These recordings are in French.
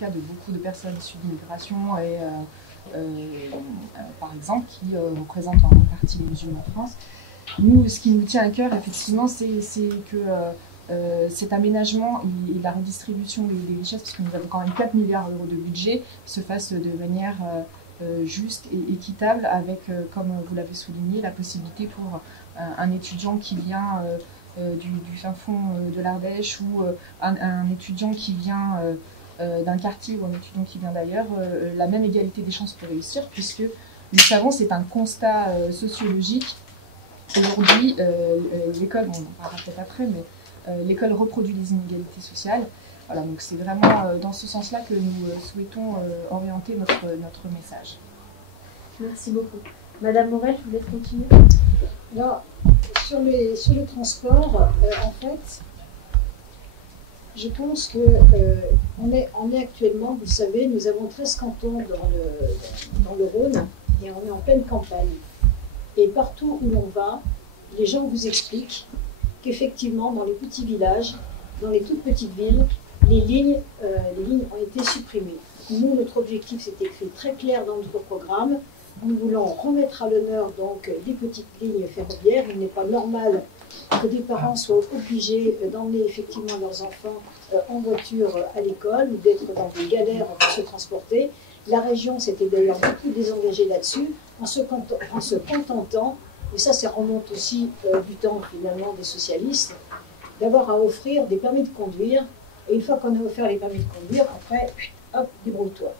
cas de beaucoup de personnes issues d'immigration et par exemple, qui représentent en partie les musulmans en France. Nous, ce qui nous tient à cœur, effectivement, c'est que cet aménagement et la redistribution des richesses, parce que nous avons quand même 4 milliards d'euros de budget, se fasse de manière juste et équitable, avec, comme vous l'avez souligné, la possibilité pour un étudiant qui vient du fin fond de l'Ardèche ou un étudiant qui vient d'un quartier ou un étudiant qui vient d'ailleurs, la même égalité des chances pour réussir, puisque nous savons, c'est un constat sociologique. Aujourd'hui, l'école, on en parlera peut-être après, mais l'école reproduit les inégalités sociales. Voilà, donc c'est vraiment dans ce sens-là que nous souhaitons orienter notre message. Merci beaucoup. Madame Morel, je vous laisse continuer. Alors, sur le transport, en fait, je pense que on est actuellement, vous savez, nous avons 13 cantons dans le Rhône et on est en pleine campagne. Et partout où l'on va, les gens vous expliquent qu'effectivement, dans les petits villages, dans les toutes petites villes, les lignes ont été supprimées. Nous, notre objectif, c'est écrit très clair dans notre programme. Nous voulons remettre à l'honneur donc des petites lignes ferroviaires. Il n'est pas normal que des parents soient obligés d'emmener effectivement leurs enfants en voiture à l'école ou d'être dans des galères pour se transporter. La région s'était d'ailleurs beaucoup désengagée là-dessus en se contentant, et ça remonte aussi du temps finalement des socialistes, d'avoir à offrir des permis de conduire. Et une fois qu'on a offert les permis de conduire, après, hop, débrouille-toi.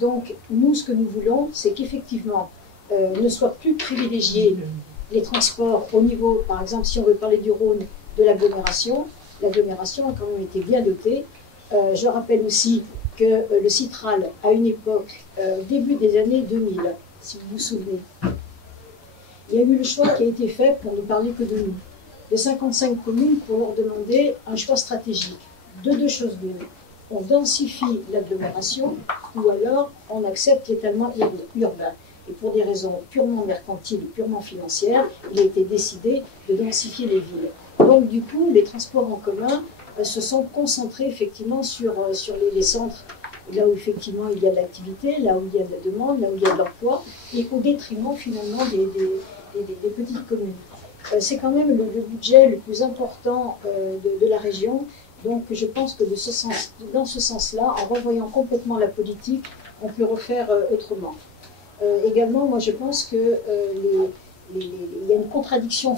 Donc, nous, ce que nous voulons, c'est qu'effectivement, ne soient plus privilégiés les transports au niveau, par exemple, si on veut parler du Rhône, de l'agglomération. L'agglomération a quand même été bien dotée. Je rappelle aussi que le Citral, à une époque, début des années 2000, si vous vous souvenez, il y a eu le choix qui a été fait, pour ne parler que de nous, de 55 communes pour leur demander un choix stratégique. De deux choses l'une. On densifie l'agglomération ou alors on accepte l'étalement urbain. Et pour des raisons purement mercantiles et purement financières, il a été décidé de densifier les villes. Donc du coup, les transports en commun se sont concentrés effectivement sur les centres, là où effectivement il y a de l'activité, là où il y a de la demande, là où il y a de l'emploi, et au détriment finalement des petites communes. C'est quand même le budget le plus important de la région. Donc je pense que dans ce sens-là, en revoyant complètement la politique, on peut refaire autrement. Également, moi je pense qu'il y a une contradiction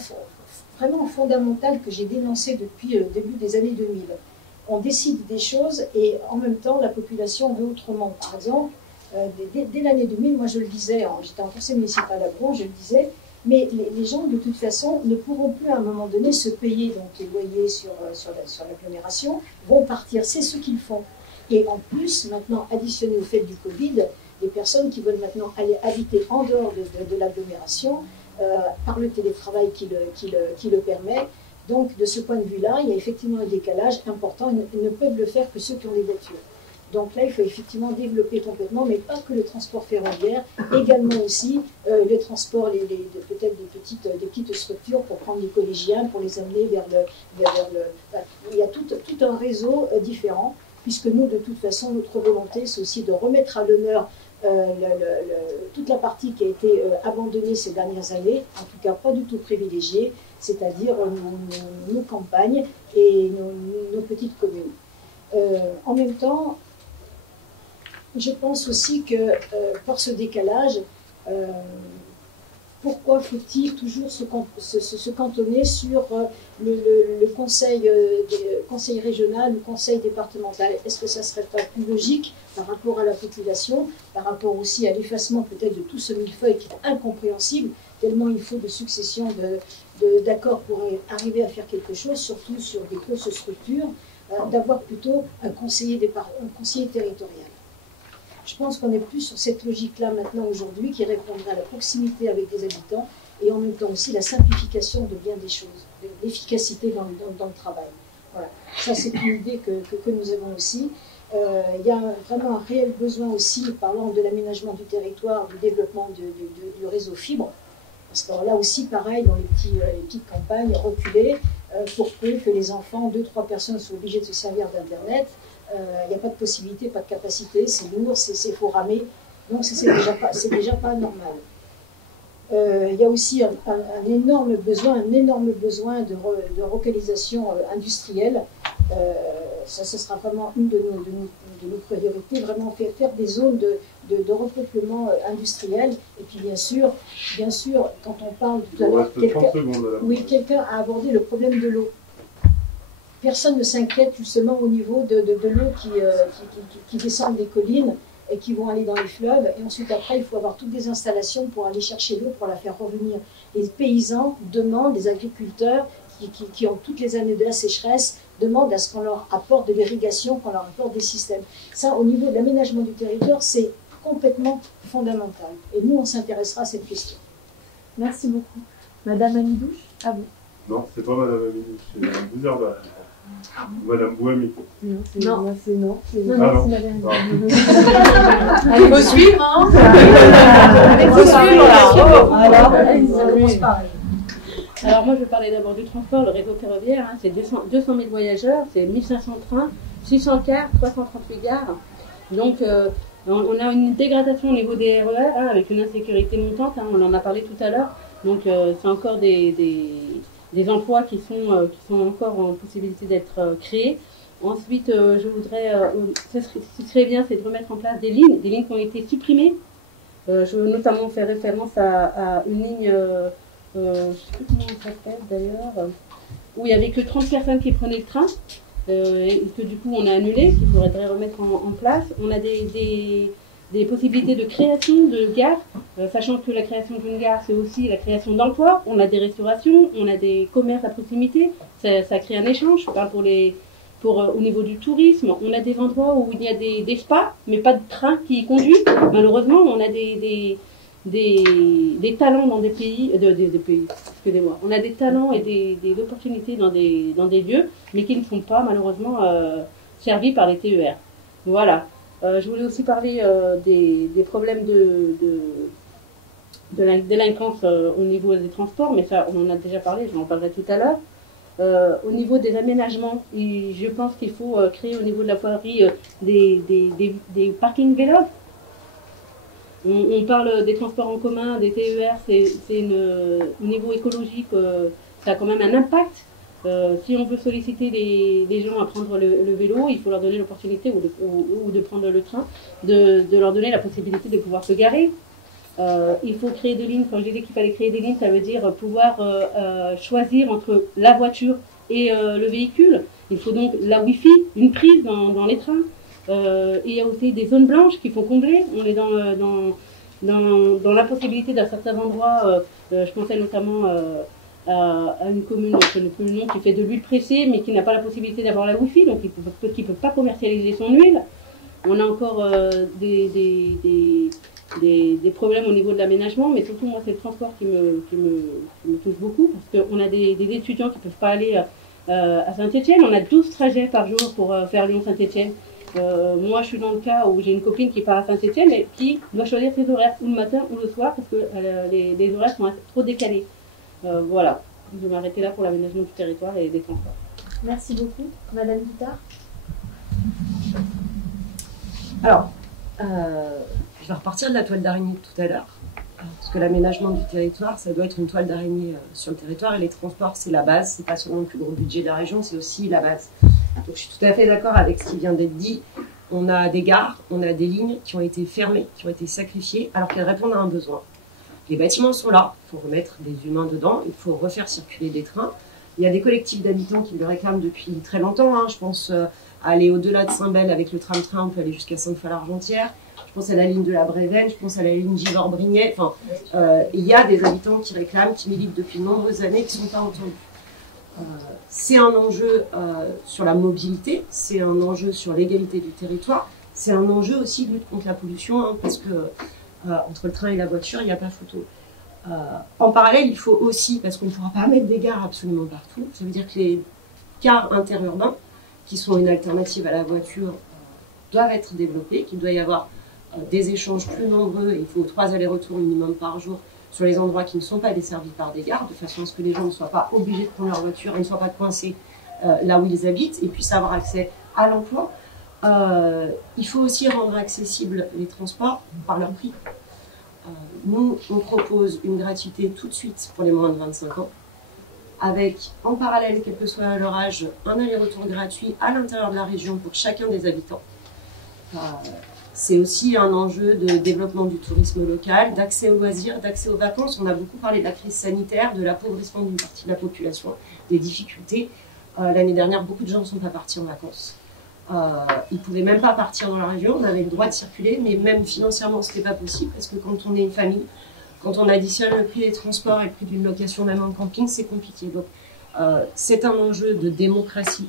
vraiment fondamentale que j'ai dénoncée depuis le début des années 2000. On décide des choses et en même temps la population veut autrement. Par exemple, dès l'année 2000, moi je le disais, j'étais en conseil municipal à Bron, je le disais, mais les gens, de toute façon, ne pourront plus à un moment donné se payer donc, les loyers sur l'agglomération, vont partir, c'est ce qu'ils font. Et en plus, maintenant, additionné au fait du Covid, les personnes qui veulent maintenant aller habiter en dehors de l'agglomération, par le télétravail qui le permet. Donc, de ce point de vue-là, il y a effectivement un décalage important, ils ne peuvent le faire que ceux qui ont des voitures. Donc là, il faut effectivement développer complètement, mais pas que le transport ferroviaire, également aussi le transport, peut-être des petites structures pour prendre les collégiens, pour les amener vers le... Il y a tout un réseau différent, puisque nous, de toute façon, notre volonté, c'est aussi de remettre à l'honneur toute la partie qui a été abandonnée ces dernières années, en tout cas pas du tout privilégiée, c'est-à-dire nos campagnes et nos petites communes. En même temps, je pense aussi que par ce décalage, pourquoi faut-il toujours se cantonner sur le conseil régional ou conseil départemental? Est-ce que ça ne serait pas plus logique par rapport à la population, par rapport aussi à l'effacement peut-être de tout ce millefeuille qui est incompréhensible, tellement il faut de succession d'accords pour arriver à faire quelque chose, surtout sur des grosses structures, d'avoir plutôt un conseiller territorial. Je pense qu'on est plus sur cette logique-là maintenant aujourd'hui qui répondra à la proximité avec les habitants et en même temps aussi la simplification de bien des choses, de l'efficacité dans le travail. Voilà. Ça, c'est une idée que nous avons aussi. Il y a vraiment un réel besoin aussi, parlant de l'aménagement du territoire, du développement du réseau fibre. Parce que là aussi, pareil, dans les petites campagnes reculées, pour peu que les enfants, 2-3 personnes soient obligés de se servir d'Internet, il n'y a pas de possibilité, pas de capacité, c'est lourd, c'est faut ramer, donc c'est déjà pas normal. Il y a aussi un énorme besoin de relocalisation industrielle. Ça, ce sera vraiment une de nos priorités, vraiment faire des zones de repeuplement industriel. Et puis bien sûr, quand on parle tout à l'heure, quelqu'un a abordé le problème de l'eau. Personne ne s'inquiète justement au niveau de l'eau qui descend des collines et qui vont aller dans les fleuves. Et ensuite, après, il faut avoir toutes des installations pour aller chercher l'eau, pour la faire revenir. Les paysans demandent, les agriculteurs qui ont toutes les années de la sécheresse, demandent à ce qu'on leur apporte de l'irrigation, qu'on leur apporte des systèmes. Ça, au niveau de l'aménagement du territoire, c'est complètement fondamental. Et nous, on s'intéressera à cette question. Merci beaucoup. Madame Amidouche, à vous. Non, c'est pas Madame Amidouche, c'est Madame Bouzerba. Madame Bouhami. Non, c'est Madame Amidouche. Il faut suivre, hein. Il faut suivre, là. Alors moi je vais parler d'abord du transport, le réseau ferroviaire, hein, c'est 200 000 voyageurs, c'est 1500 trains, 600 cars, 338 gares. Donc on a une dégradation au niveau des RER, hein, avec une insécurité montante, hein, on en a parlé tout à l'heure. Donc c'est encore des emplois qui sont encore en possibilité d'être créés. Ensuite, je voudrais, ce qui serait bien, c'est de remettre en place des lignes qui ont été supprimées. Je veux notamment faire référence à une ligne... je ne sais plus comment on s'appelle d'ailleurs, où il n'y avait que 30 personnes qui prenaient le train, et que du coup on a annulé, qu'il faudrait remettre en place. On a des possibilités de création de gares, sachant que la création d'une gare, c'est aussi la création d'emplois. On a des restaurations, on a des commerces à proximité, ça crée un échange. Je parle au niveau du tourisme, on a des endroits où il y a des spas, mais pas de train qui y conduit. Malheureusement, on a des talents dans des pays, excusez-moi, on a des talents et des opportunités dans des lieux, mais qui ne sont pas malheureusement servis par les TER. Voilà. Je voulais aussi parler des problèmes de la délinquance au niveau des transports, mais ça on en a déjà parlé, je en parlerai tout à l'heure. Au niveau des aménagements, je pense qu'il faut créer au niveau de la voirie des parkings vélos. On parle des transports en commun, des TER, au niveau écologique, ça a quand même un impact. Si on veut solliciter les gens à prendre le vélo, il faut leur donner l'opportunité, ou de prendre le train, de leur donner la possibilité de pouvoir se garer. Il faut créer des lignes. Quand je disais qu'il fallait créer des lignes, ça veut dire pouvoir choisir entre la voiture et le véhicule. Il faut donc la Wi-Fi, une prise dans les trains. Il y a aussi des zones blanches qu'il faut combler. On est dans l'impossibilité d'un certain endroit. Je pensais notamment à une commune, je ne sais plus le nom, qui fait de l'huile pressée, mais qui n'a pas la possibilité d'avoir la Wi-Fi, donc qui ne peut pas commercialiser son huile. On a encore des problèmes au niveau de l'aménagement, mais surtout moi c'est le transport qui me touche beaucoup, parce qu'on a des étudiants qui ne peuvent pas aller à Saint-Étienne. On a 12 trajets par jour pour faire Lyon-Saint-Étienne. Moi je suis dans le cas où j'ai une copine qui part à Saint-Étienne et qui doit choisir ses horaires, ou le matin ou le soir, parce que les horaires sont trop décalés. Voilà, je vais m'arrêter là pour l'aménagement du territoire et des transports. Merci beaucoup. Madame Guittard. Alors, je vais repartir de la toile d'araignée de tout à l'heure, parce que l'aménagement du territoire, ça doit être une toile d'araignée sur le territoire, et les transports, c'est la base, c'est pas seulement le plus gros budget de la région, c'est aussi la base. Donc je suis tout à fait d'accord avec ce qui vient d'être dit. On a des gares, on a des lignes qui ont été fermées, qui ont été sacrifiées, alors qu'elles répondent à un besoin. Les bâtiments sont là, il faut remettre des humains dedans, il faut refaire circuler des trains. Il y a des collectifs d'habitants qui le réclament depuis très longtemps, hein. Je pense à aller au-delà de Saint-Bel avec le tram-train, on peut aller jusqu'à Sainte-Foy-l'Argentière. Je pense à la ligne de la Brévenne, je pense à la ligne Givors-Brignais. Enfin, il y a des habitants qui réclament, qui militent depuis de nombreuses années, qui ne sont pas entendus. C'est un enjeu sur la mobilité, c'est un enjeu sur l'égalité du territoire, c'est un enjeu aussi de lutte contre la pollution, hein, parce que entre le train et la voiture, il n'y a pas photo. En parallèle, il faut aussi, parce qu'on ne pourra pas mettre des gares absolument partout, ça veut dire que les cars interurbains, qui sont une alternative à la voiture, doivent être développés, qu'il doit y avoir des échanges plus nombreux, et il faut 3 allers-retours minimum par jour sur les endroits qui ne sont pas desservis par des gares, de façon à ce que les gens ne soient pas obligés de prendre leur voiture et ne soient pas coincés là où ils habitent, et puissent avoir accès à l'emploi. Il faut aussi rendre accessibles les transports par leur prix. Nous, on propose une gratuité tout de suite pour les moins de 25 ans, avec en parallèle, quel que soit leur âge, un aller-retour gratuit à l'intérieur de la région pour chacun des habitants. C'est aussi un enjeu de développement du tourisme local, d'accès aux loisirs, d'accès aux vacances. On a beaucoup parlé de la crise sanitaire, de l'appauvrissement d'une partie de la population, des difficultés. L'année dernière, beaucoup de gens ne sont pas partis en vacances. Ils ne pouvaient même pas partir dans la région, on avait le droit de circuler, mais même financièrement, ce n'était pas possible, parce que quand on est une famille, quand on additionne le prix des transports et le prix d'une location, même en camping, c'est compliqué. Donc, c'est un enjeu de démocratie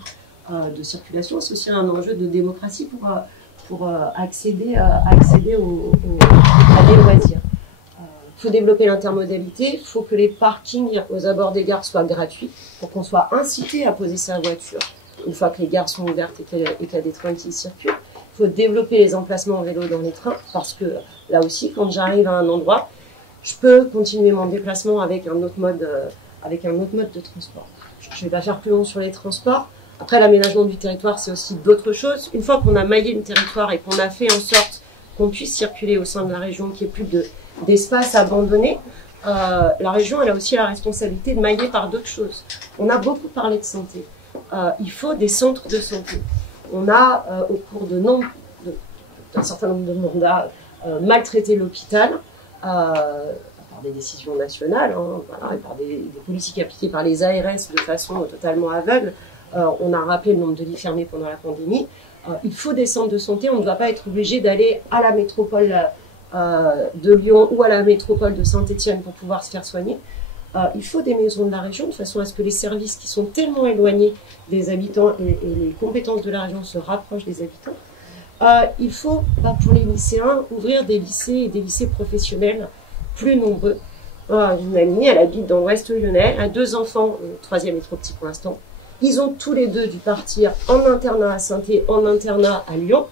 de circulation, c'est aussi un enjeu de démocratie pour accéder à des loisirs. Il faut développer l'intermodalité, il faut que les parkings aux abords des gares soient gratuits pour qu'on soit incité à poser sa voiture une fois que les gares sont ouvertes et qu'il y a des trains qui circulent. Il faut développer les emplacements en vélo dans les trains parce que là aussi, quand j'arrive à un endroit, je peux continuer mon déplacement avec un autre mode de transport. Je ne vais pas faire plus long sur les transports. Après, l'aménagement du territoire, c'est aussi d'autres choses. Une fois qu'on a maillé le territoire et qu'on a fait en sorte qu'on puisse circuler au sein de la région, qu'il n'y ait plus d'espace abandonné, la région, elle a aussi la responsabilité de mailler par d'autres choses. On a beaucoup parlé de santé. Il faut des centres de santé. On a, au cours d'un certain nombre de mandats, maltraité l'hôpital par des décisions nationales, voilà, et par des politiques appliquées par les ARS de façon totalement aveugle. On a rappelé le nombre de lits fermés pendant la pandémie. Il faut des centres de santé. On ne doit pas être obligé d'aller à la métropole de Lyon ou à la métropole de Saint-Étienne pour pouvoir se faire soigner. Il faut des maisons de la région de façon à ce que les services qui sont tellement éloignés des habitants et les compétences de la région se rapprochent des habitants. Il faut, pour les lycéens, ouvrir des lycées et des lycées professionnels plus nombreux. Une amie, elle habite dans l'ouest lyonnais, elle a 2 enfants, le 3e est trop petit pour l'instant. Ils ont tous les 2 dû partir en internat à Saint-Étienne, en internat à Lyon,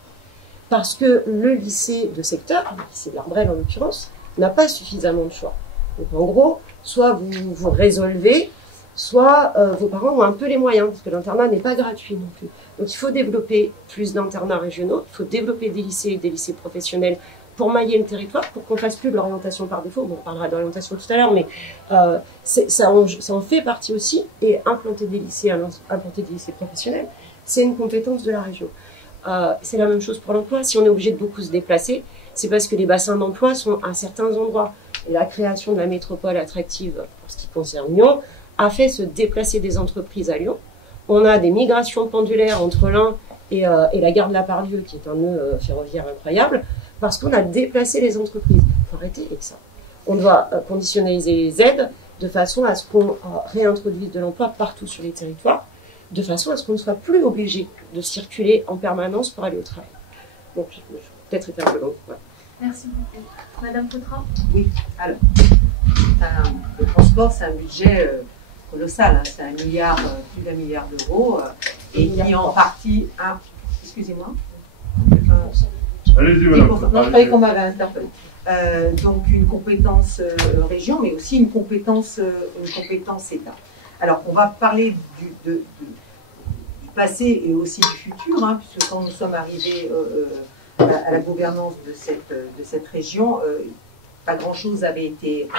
parce que le lycée de secteur, le lycée de l'Arbrel en l'occurrence, n'a pas suffisamment de choix. Donc en gros, soit vous résolvez, soit vos parents ont un peu les moyens, parce que l'internat n'est pas gratuit non plus. Donc il faut développer plus d'internats régionaux, il faut développer des lycées et des lycées professionnels pour mailler le territoire, pour qu'on fasse plus de l'orientation par défaut. Bon, on parlera d'orientation tout à l'heure, mais ça en fait partie aussi. Et implanter des lycées professionnels, c'est une compétence de la région. C'est la même chose pour l'emploi. Si on est obligé de beaucoup se déplacer, c'est parce que les bassins d'emploi sont à certains endroits. Et la création de la métropole attractive, pour ce qui concerne Lyon, a fait se déplacer des entreprises à Lyon. On a des migrations pendulaires entre l'Ain et la gare de la Pardieu, qui est un nœud ferroviaire incroyable, parce qu'on a déplacé les entreprises. Il faut arrêter avec ça. On doit conditionnaliser les aides de façon à ce qu'on réintroduise de l'emploi partout sur les territoires, de façon à ce qu'on ne soit plus obligé de circuler en permanence pour aller au travail. Donc, je vais peut-être être un peu long. Ouais. Merci beaucoup. Madame Potra. Oui, alors, le transport, c'est un budget colossal, hein, c'est plus d'1 milliard d'euros, et qui en partie, excusez-moi. Allez-y, madame. Non, je croyais qu'on m'avait interpellé. Donc une compétence région, mais aussi une compétence État. Alors, on va parler du passé et aussi du futur, hein, puisque quand nous sommes arrivés à la gouvernance de cette région, pas grand-chose avait été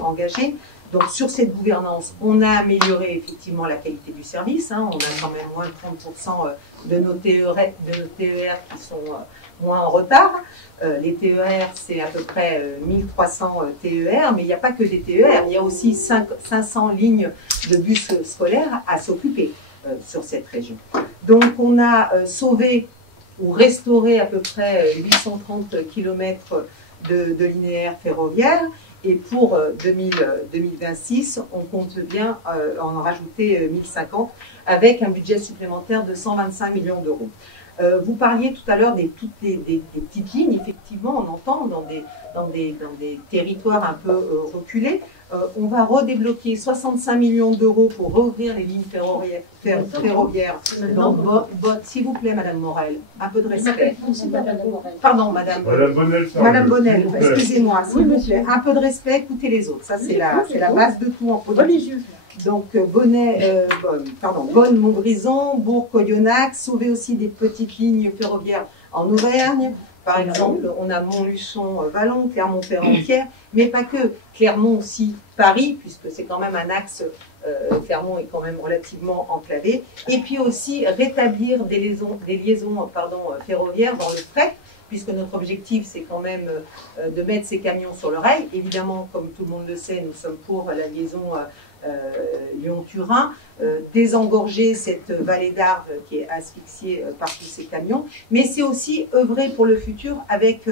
engagé. Donc sur cette gouvernance, on a amélioré effectivement la qualité du service. Hein, on a quand même moins de 30% de nos TER qui sont moins en retard. Les TER, c'est à peu près 1300 TER, mais il n'y a pas que des TER, il y a aussi 500 lignes de bus scolaires à s'occuper sur cette région. Donc on a sauvé ou restauré à peu près 830 km de linéaire ferroviaire. Et pour 2026, on compte bien en rajouter 1050 avec un budget supplémentaire de 125 millions d'euros. Vous parliez tout à l'heure des petites lignes. Effectivement, on entend dans des territoires un peu reculés. On va redébloquer 65 millions d'euros pour rouvrir les lignes ferroviaires. S'il vous plaît, Madame Morel, un peu de respect. Pardon, Madame Bonnel. Madame Bonnel, excusez-moi, s'il vous plaît. Un peu de respect, écoutez les autres. Ça, c'est la base de tout en politique. Donc Bonne, Montbrison, Bourg, Oyonnax, sauver aussi des petites lignes ferroviaires en Auvergne. Par exemple, on a Montluçon, Vallon, Clermont-Ferrand, Thiers, mais pas que. Clermont aussi, Paris, puisque c'est quand même un axe, Clermont est quand même relativement enclavé. Et puis aussi rétablir des liaisons ferroviaires dans le fret, puisque notre objectif, c'est quand même de mettre ces camions sur le rail. Évidemment, comme tout le monde le sait, nous sommes pour la liaison Lyon-Turin, désengorger cette vallée d'Arve qui est asphyxiée par tous ces camions, mais c'est aussi œuvrer pour le futur avec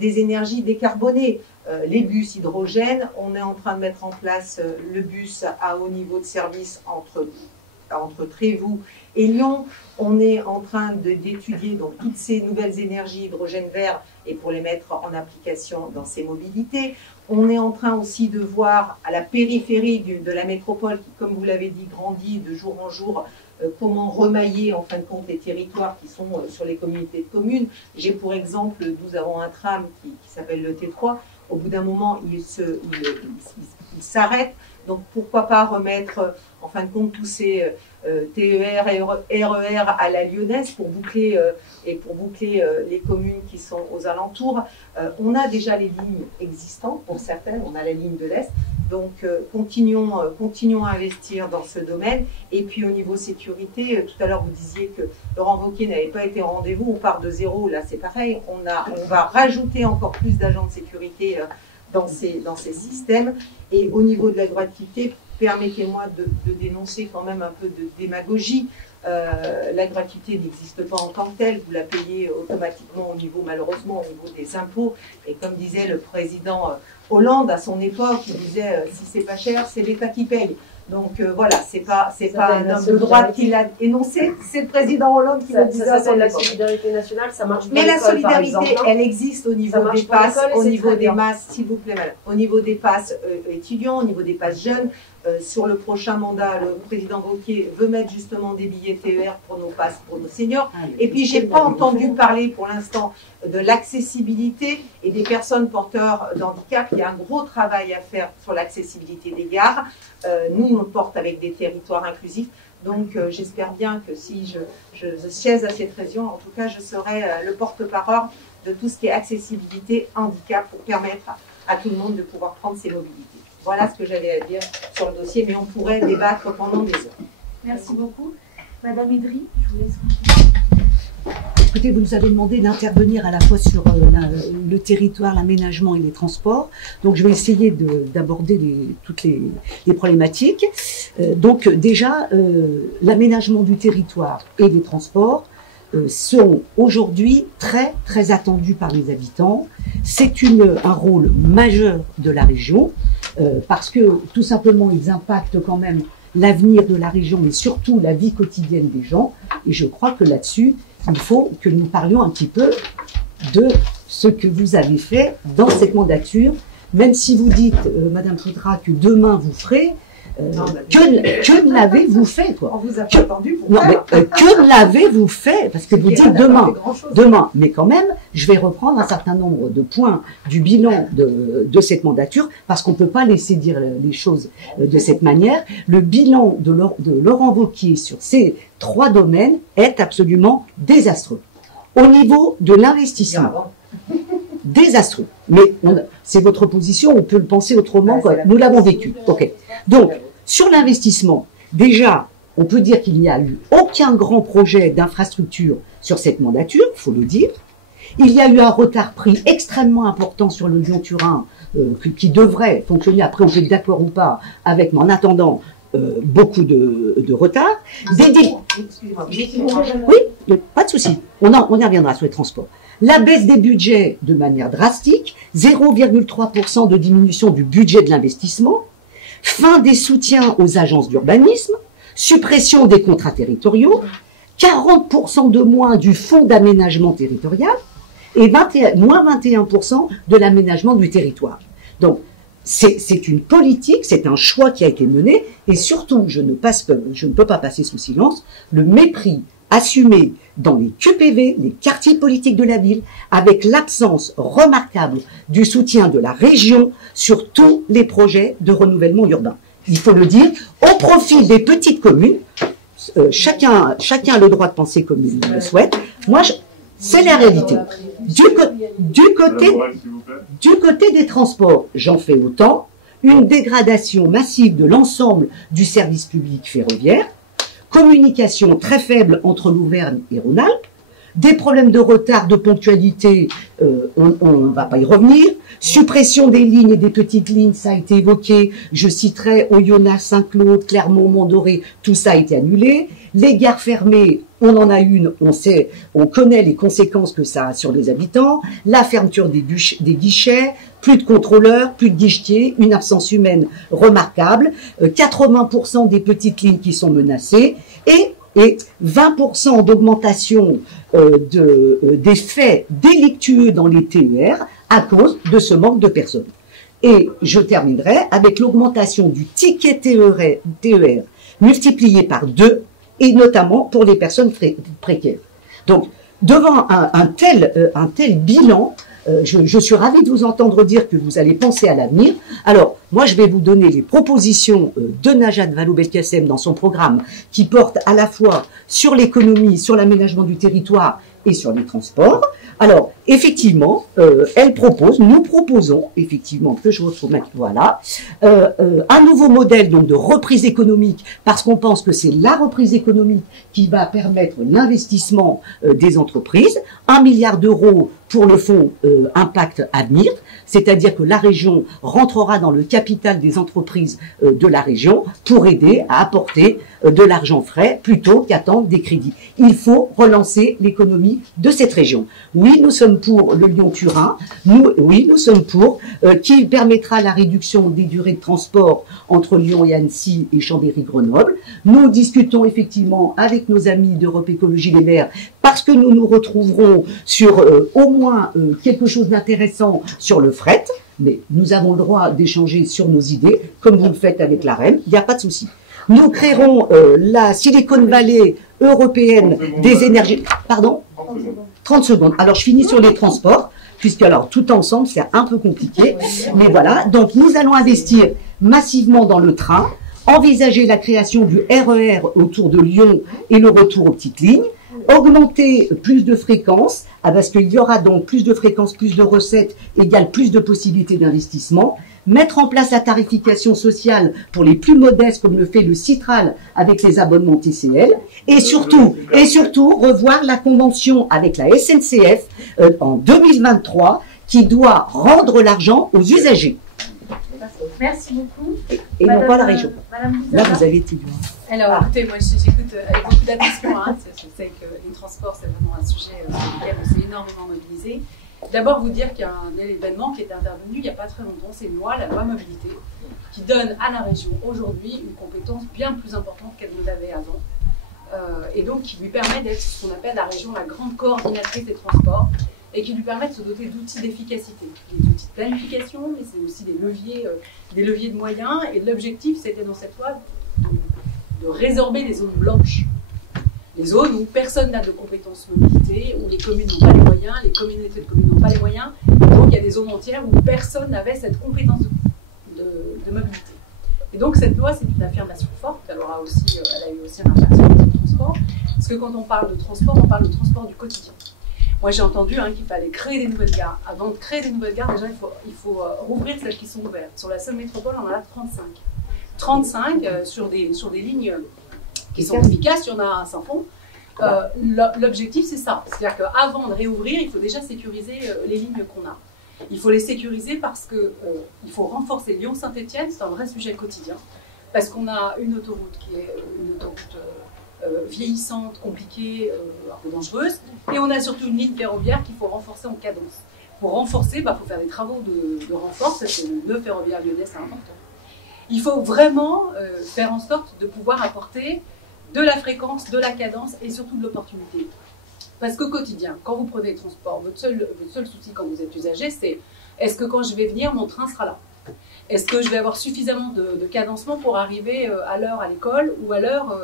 des énergies décarbonées. Les bus hydrogène, on est en train de mettre en place le bus à haut niveau de service entre Trévoux et Lyon. On est en train d'étudier donc toutes ces nouvelles énergies hydrogène vert et pour les mettre en application dans ces mobilités. On est en train aussi de voir à la périphérie de la métropole qui, comme vous l'avez dit, grandit de jour en jour, comment remailler en fin de compte les territoires qui sont sur les communautés de communes. J'ai pour exemple, nous avons un tram qui s'appelle le T3. Au bout d'un moment, il s'arrête. Donc pourquoi pas remettre en fin de compte tous ces TER et RER à la lyonnaise pour boucler les communes qui sont aux alentours. On a déjà les lignes existantes pour certaines, on a la ligne de l'Est. Donc continuons à investir dans ce domaine. Et puis au niveau sécurité, tout à l'heure vous disiez que Laurent Wauquiez n'avait pas été au rendez-vous, on part de zéro, là c'est pareil, on va rajouter encore plus d'agents de sécurité dans ces systèmes. Et au niveau de la gratuité, permettez-moi de dénoncer quand même un peu de démagogie. La gratuité n'existe pas en tant que telle, vous la payez automatiquement malheureusement au niveau des impôts. Et comme disait le président Hollande à son époque, il disait si c'est pas cher, c'est l'État qui paye. Donc voilà, c'est pas un homme de droite qui l'a énoncé, c'est le président Hollande qui l'a dit. Ça s'appelle la solidarité nationale, ça marche bien. Mais la solidarité, elle existe au niveau des passes, au niveau des masses, s'il vous plaît, madame, au niveau des passes étudiants, au niveau des passes jeunes. Sur le prochain mandat, le président Wauquiez veut mettre justement des billets TER pour nos passes, pour nos seniors. Et puis, j'ai pas entendu parler pour l'instant de l'accessibilité et des personnes porteurs d'handicap. Il y a un gros travail à faire sur l'accessibilité des gares. Nous, on porte avec des territoires inclusifs. Donc, j'espère bien que si je siège à cette région, en tout cas, je serai le porte-parole de tout ce qui est accessibilité, handicap, pour permettre à tout le monde de pouvoir prendre ses mobilités. Voilà ce que j'avais à dire sur le dossier, mais on pourrait débattre pendant des heures. Merci beaucoup. Madame Idry, je vous laisse continuer. Écoutez, vous nous avez demandé d'intervenir à la fois sur le territoire, l'aménagement et les transports. Donc, je vais essayer d'aborder toutes les problématiques. Donc, déjà, l'aménagement du territoire et des transports sont aujourd'hui très, très attendus par les habitants. C'est un rôle majeur de la région parce que, tout simplement, ils impactent quand même l'avenir de la région, mais surtout la vie quotidienne des gens. Et je crois que là-dessus, il faut que nous parlions un petit peu de ce que vous avez fait dans cette mandature, même si vous dites, Madame Poudra, que demain vous ferez, que l'avez-vous fait, quoi? On vous a pas attendu pour non, mais, que l'avez-vous fait? Parce que vous dites demain. Mais quand même, je vais reprendre un certain nombre de points du bilan de cette mandature, parce qu'on ne peut pas laisser dire les choses de cette manière. Le bilan de Laurent Wauquiez sur ces 3 domaines est absolument désastreux. Au niveau de l'investissement, désastreux. Mais c'est votre position, on peut le penser autrement, quoi. Nous l'avons vécu. Ok. Donc, sur l'investissement, déjà, on peut dire qu'il n'y a eu aucun grand projet d'infrastructure sur cette mandature, il faut le dire. Il y a eu un retard pris extrêmement important sur le Lyon-Turin, qui devrait fonctionner, après on peut être d'accord ou pas, avec, mais en attendant, beaucoup de retard. Oui, pas de souci. On y reviendra sur les transports. La baisse des budgets de manière drastique, 0,3% de diminution du budget de l'investissement, fin des soutiens aux agences d'urbanisme, suppression des contrats territoriaux, 40% de moins du fonds d'aménagement territorial et moins 21% de l'aménagement du territoire. Donc, c'est une politique, c'est un choix qui a été mené et surtout, je ne peux pas passer sous silence le mépris assumé dans les QPV, les quartiers politiques de la ville, avec l'absence remarquable du soutien de la région sur tous les projets de renouvellement urbain. il faut le dire, au profit des petites communes. Chacun a le droit de penser comme il le souhaite. Moi, c'est la réalité. Du côté des transports, j'en fais autant. Une dégradation massive de l'ensemble du service public ferroviaire, communication très faible entre l'Auvergne et Rhône-Alpes, des problèmes de retard, de ponctualité, on ne va pas y revenir, suppression des lignes et des petites lignes, ça a été évoqué, je citerai Oyonnax, Saint-Claude, Clermont, Mont-Doré, tout ça a été annulé, les gares fermées, on en a une, on connaît les conséquences que ça a sur les habitants, la fermeture des guichets, plus de contrôleurs, plus de guichetiers, une absence humaine remarquable, 80% des petites lignes qui sont menacées et 20% d'augmentation des faits délictueux dans les TER à cause de ce manque de personnes. Et je terminerai avec l'augmentation du ticket TER multiplié par 2, et notamment pour les personnes précaires. Donc, devant un tel bilan, je suis ravie de vous entendre dire que vous allez penser à l'avenir. Alors, moi, je vais vous donner les propositions de Najat Vallaud-Belkacem dans son programme qui porte à la fois sur l'économie, sur l'aménagement du territoire et sur les transports. Alors, effectivement, nous proposons, effectivement, que je retrouve maintenant, voilà, un nouveau modèle donc de reprise économique, parce qu'on pense que c'est la reprise économique qui va permettre l'investissement des entreprises, 1 milliard d'euros pour le fonds Impact Avenir, c'est-à-dire que la région rentrera dans le capital des entreprises de la région pour aider à apporter de l'argent frais plutôt qu'attendre des crédits. Il faut relancer l'économie de cette région. Oui, nous sommes pour le Lyon-Turin. Oui, nous sommes pour qui permettra la réduction des durées de transport entre Lyon et Annecy et Chambéry-Grenoble. Nous discutons effectivement avec nos amis d'Europe Écologie Les Verts parce que nous nous retrouverons sur au moins quelque chose d'intéressant sur le fret, mais nous avons le droit d'échanger sur nos idées, comme vous le faites avec la REM, il n'y a pas de souci. Nous créerons la Silicon Valley européenne des énergies... Pardon ? 30 secondes. Alors, je finis sur les transports, puisque alors, tout ensemble, c'est un peu compliqué. Mais voilà, donc nous allons investir massivement dans le train, envisager la création du RER autour de Lyon et le retour aux petites lignes, augmenter plus de fréquences, parce qu'il y aura donc plus de fréquences, plus de recettes, égale plus de possibilités d'investissement, mettre en place la tarification sociale pour les plus modestes, comme le fait le Citral avec les abonnements TCL, et surtout revoir la convention avec la SNCF en 2023, qui doit rendre l'argent aux usagers. Merci beaucoup. Et non pas la région. Là, vous avez été loin. Alors, écoutez, moi, j'écoute avec beaucoup d'attention. Je sais que les transports, c'est vraiment un sujet sur lequel on s'est énormément mobilisé. D'abord, vous dire qu'il y a un événement qui est intervenu il n'y a pas très longtemps, c'est une loi, la loi mobilité, qui donne à la région aujourd'hui une compétence bien plus importante qu'elle ne l'avait avant. Et donc, qui lui permet d'être ce qu'on appelle la région la grande coordinatrice des transports, et qui lui permet de se doter d'outils d'efficacité, des outils de planification, mais c'est aussi des leviers de moyens. Et l'objectif, c'était dans cette loi de résorber les zones blanches, les zones où personne n'a de compétences mobilité, où les communes n'ont pas les moyens, les communautés de communes n'ont pas les moyens. Donc il y a des zones entières où personne n'avait cette compétence de mobilité. Et donc cette loi, c'est une affirmation forte. Elle a eu aussi un impact sur les transports, parce que quand on parle de transport, on parle de transport du quotidien. Moi, j'ai entendu qu'il fallait créer des nouvelles gares. Avant de créer des nouvelles gares, déjà, il faut rouvrir celles qui sont ouvertes. Sur la seule métropole, on en a 35. 35 sur des lignes qui sont efficaces, il y en a un sans fond. L'objectif, c'est ça. C'est-à-dire qu'avant de réouvrir, il faut déjà sécuriser les lignes qu'on a. Il faut les sécuriser parce qu'il faut renforcer Lyon-Saint-Étienne, c'est un vrai sujet quotidien. Parce qu'on a une autoroute qui est une autoroute vieillissante, compliquée, un peu dangereuse. Et on a surtout une ligne ferroviaire qu'il faut renforcer en cadence. Pour renforcer, il faut faire des travaux de renfort, c'est le nœud ferroviaire lyonnais, c'est important. Il faut vraiment faire en sorte de pouvoir apporter de la fréquence, de la cadence et surtout de l'opportunité. Parce qu'au quotidien, quand vous prenez le transport, votre seul souci quand vous êtes usager, c'est est-ce que quand je vais venir, mon train sera là? Est-ce que je vais avoir suffisamment de cadencement pour arriver à l'heure à l'école ou à l'heure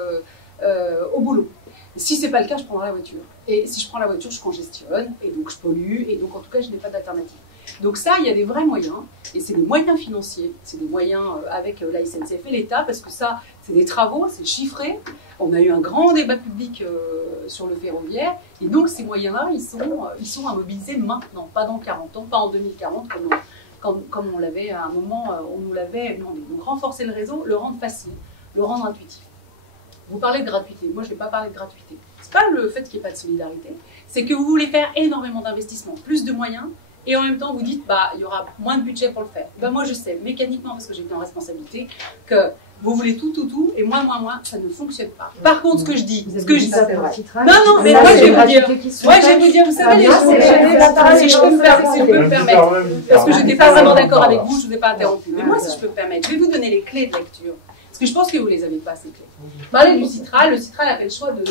au boulot? Si ce n'est pas le cas, je prendrai la voiture. Et si je prends la voiture, je congestionne, et donc je pollue, et donc en tout cas, je n'ai pas d'alternative. Donc ça, il y a des vrais moyens, et c'est des moyens financiers, c'est des moyens avec la SNCF et l'État, parce que ça, c'est des travaux, c'est chiffré. On a eu un grand débat public sur le ferroviaire, et donc ces moyens-là, ils sont à mobiliser maintenant, pas dans 40 ans, pas en 2040, comme on l'avait à un moment, on nous l'avait, donc renforcer le réseau, le rendre facile, le rendre intuitif. Vous parlez de gratuité, moi je ne vais pas parler de gratuité. Ce n'est pas le fait qu'il n'y ait pas de solidarité, c'est que vous voulez faire énormément d'investissements, plus de moyens, et en même temps vous dites, bah, il y aura moins de budget pour le faire. Ben, moi je sais, mécaniquement, parce que j'étais en responsabilité, que vous voulez tout, et moins, ça ne fonctionne pas. Par contre, ce que je dis, non, mais moi je vais vous dire, vous savez, si je peux me permettre, parce que je n'étais pas vraiment d'accord avec vous, je ne vous ai pas interrompu, mais moi si je peux me permettre, je vais vous donner les clés de lecture. Parce que je pense que vous ne les avez pas, ces clés. Parler du Citral, le Citral a fait le choix de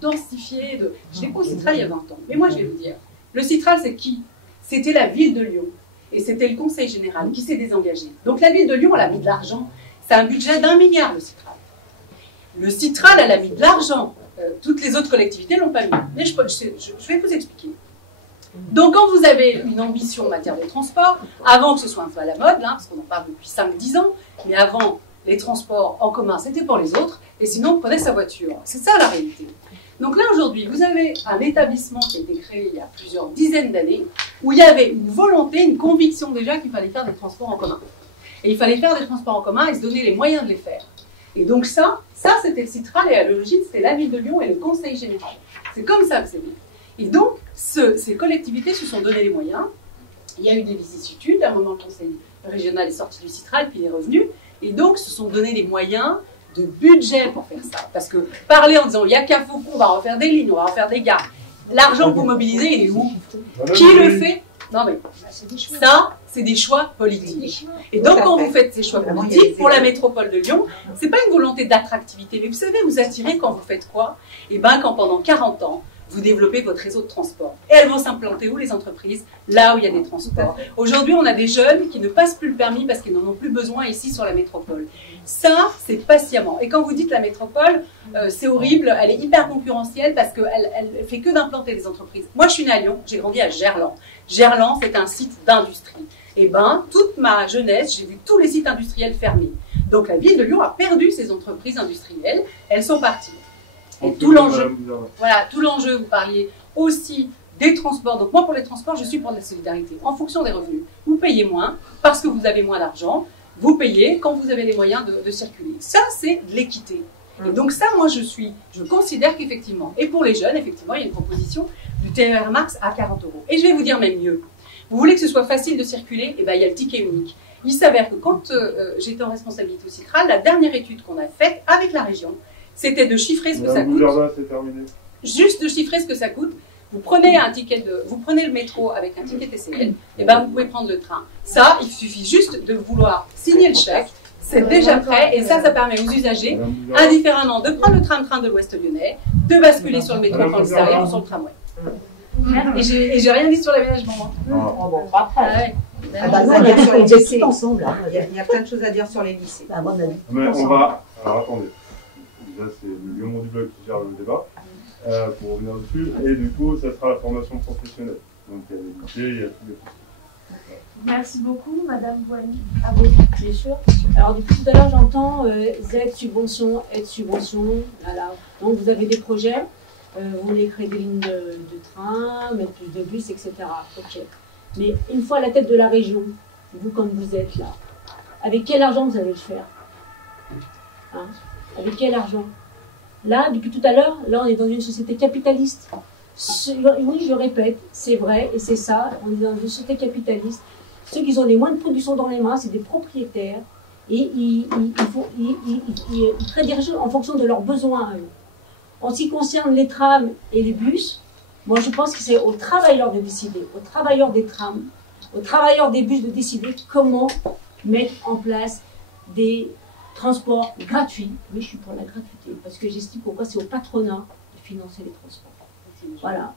densifier, je l'ai pas au Citral il y a 20 ans, mais moi je vais vous dire, le Citral c'est qui? C'était la ville de Lyon, et c'était le Conseil général qui s'est désengagé. Donc la ville de Lyon, elle a mis de l'argent, c'est un budget d'1 milliard le Citral. Le Citral, elle a mis de l'argent, toutes les autres collectivités ne l'ont pas mis, mais je vais vous expliquer. Donc quand vous avez une ambition en matière de transport, avant que ce soit un peu à la mode, parce qu'on en parle depuis 5-10 ans, mais avant, les transports en commun, c'était pour les autres, et sinon, on prenait sa voiture. C'est ça la réalité. Donc là, aujourd'hui, vous avez un établissement qui a été créé il y a plusieurs dizaines d'années, où il y avait une volonté, une conviction déjà qu'il fallait faire des transports en commun. Et il fallait faire des transports en commun et se donner les moyens de les faire. Et donc ça c'était le Citral, et à l'origine, c'était la ville de Lyon et le Conseil général. C'est comme ça que c'est vu. Et donc, ces collectivités se sont donné les moyens. Il y a eu des vicissitudes. À un moment, le Conseil régional est sorti du Citral, puis il est revenu. Et donc, se sont donné les moyens de budget pour faire ça. Parce que parler en disant, il n'y a qu'à Faucon, on va refaire des lignes, on va refaire des gares. L'argent pour mobiliser, il est où? Qui le fait? Non mais, ça, c'est des choix politiques. Et donc, quand vous faites ces choix politiques, pour la métropole de Lyon, c'est pas une volonté d'attractivité. Mais vous savez, vous attirez quand vous faites quoi? Eh bien, quand pendant 40 ans, vous développez votre réseau de transport. Et elles vont s'implanter où, les entreprises? Là où il y a des transports. Aujourd'hui, on a des jeunes qui ne passent plus le permis parce qu'ils n'en ont plus besoin ici sur la métropole. Ça, c'est patiemment. Et quand vous dites la métropole, c'est horrible, elle est hyper concurrentielle parce qu'elle fait que d'implanter des entreprises. Moi, je suis née à Lyon, j'ai grandi à Gerland. Gerland, c'est un site d'industrie. Et ben, toute ma jeunesse, j'ai vu tous les sites industriels fermés. Donc la ville de Lyon a perdu ses entreprises industrielles, elles sont parties. Et tout l'enjeu, voilà, tout l'enjeu, vous parliez aussi des transports. Donc moi, pour les transports, je suis pour la solidarité. En fonction des revenus, vous payez moins parce que vous avez moins d'argent. Vous payez quand vous avez les moyens de circuler. Ça, c'est de l'équité. Et donc ça, moi, je considère qu'effectivement, et pour les jeunes, effectivement, il y a une proposition du TER Max à 40 €. Et je vais vous dire même mieux. Vous voulez que ce soit facile de circuler? Eh ben, il y a le ticket unique. Il s'avère que quand j'étais en responsabilité au Citral, la dernière étude qu'on a faite avec la région, c'était de chiffrer ce que ça coûte. Juste de chiffrer ce que ça coûte. Vous prenez vous prenez le métro avec un ticket TCL, et ben vous pouvez prendre le train. Ça, il suffit juste de vouloir signer le chèque, c'est déjà prêt, et ça permet aux usagers, indifféremment, de prendre le train de l'Ouest lyonnais, de basculer sur le métro quand il s'arrête ou sur le tramway. Et j'ai rien dit sur l'aménagement. Il y a plein de choses à dire sur les lycées. Mais on va. Alors attendez. Déjà, c'est le Lyon du Bloc qui gère le débat. Pour revenir dessus. Et du coup, ça sera la formation professionnelle. Donc il y a les lycées, il y a tous les. Merci beaucoup, Madame Boigny. Ah oui, bien sûr. Alors depuis tout à l'heure, j'entends aide, subvention. Voilà. Donc vous avez des projets, vous voulez créer des lignes de train, mettre plus de bus, etc. Ok. Mais une fois à la tête de la région, vous comme vous êtes là, avec quel argent vous allez le faire? Hein? Avec quel argent? Là, depuis tout à l'heure, là on est dans une société capitaliste. Oui, je répète, c'est vrai et c'est ça, on est dans une société capitaliste. Ceux qui ont les moins de production dans les mains, c'est des propriétaires et ils dirigent en fonction de leurs besoins à eux. En ce qui concerne les trams et les bus, moi je pense que c'est aux travailleurs de décider, aux travailleurs des trams, aux travailleurs des bus de décider comment mettre en place des transports gratuits. Oui, je suis pour la gratuité, parce que j'estime pourquoi c'est au patronat de financer les transports. Voilà.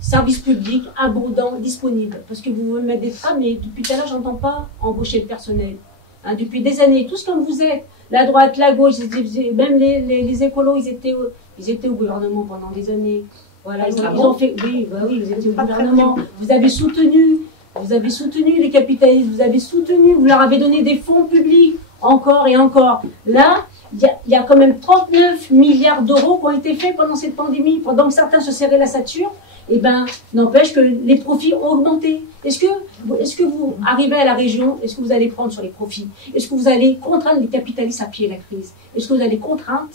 Service public, abondant, disponible. Parce que vous voulez mettre des trams, mais depuis tout à l'heure, j'entends pas embaucher le personnel. Hein, depuis des années, tous comme vous êtes, la droite, la gauche, même les écolos, ils étaient au gouvernement pendant des années. Voilà, ils ont fait, oui, vous étiez au gouvernement, vous avez soutenu vous avez soutenu les capitalistes, vous avez soutenu, vous leur avez donné des fonds publics, encore et encore. Là, il y a quand même 39 milliards d'euros qui ont été faits pendant cette pandémie, pendant que certains se serraient la ceinture. Eh ben, n'empêche que les profits ont augmenté. Est-ce que vous arrivez à la région, est-ce que vous allez prendre sur les profits? Est-ce que vous allez contraindre les capitalistes à payer la crise? Est-ce que vous allez contraindre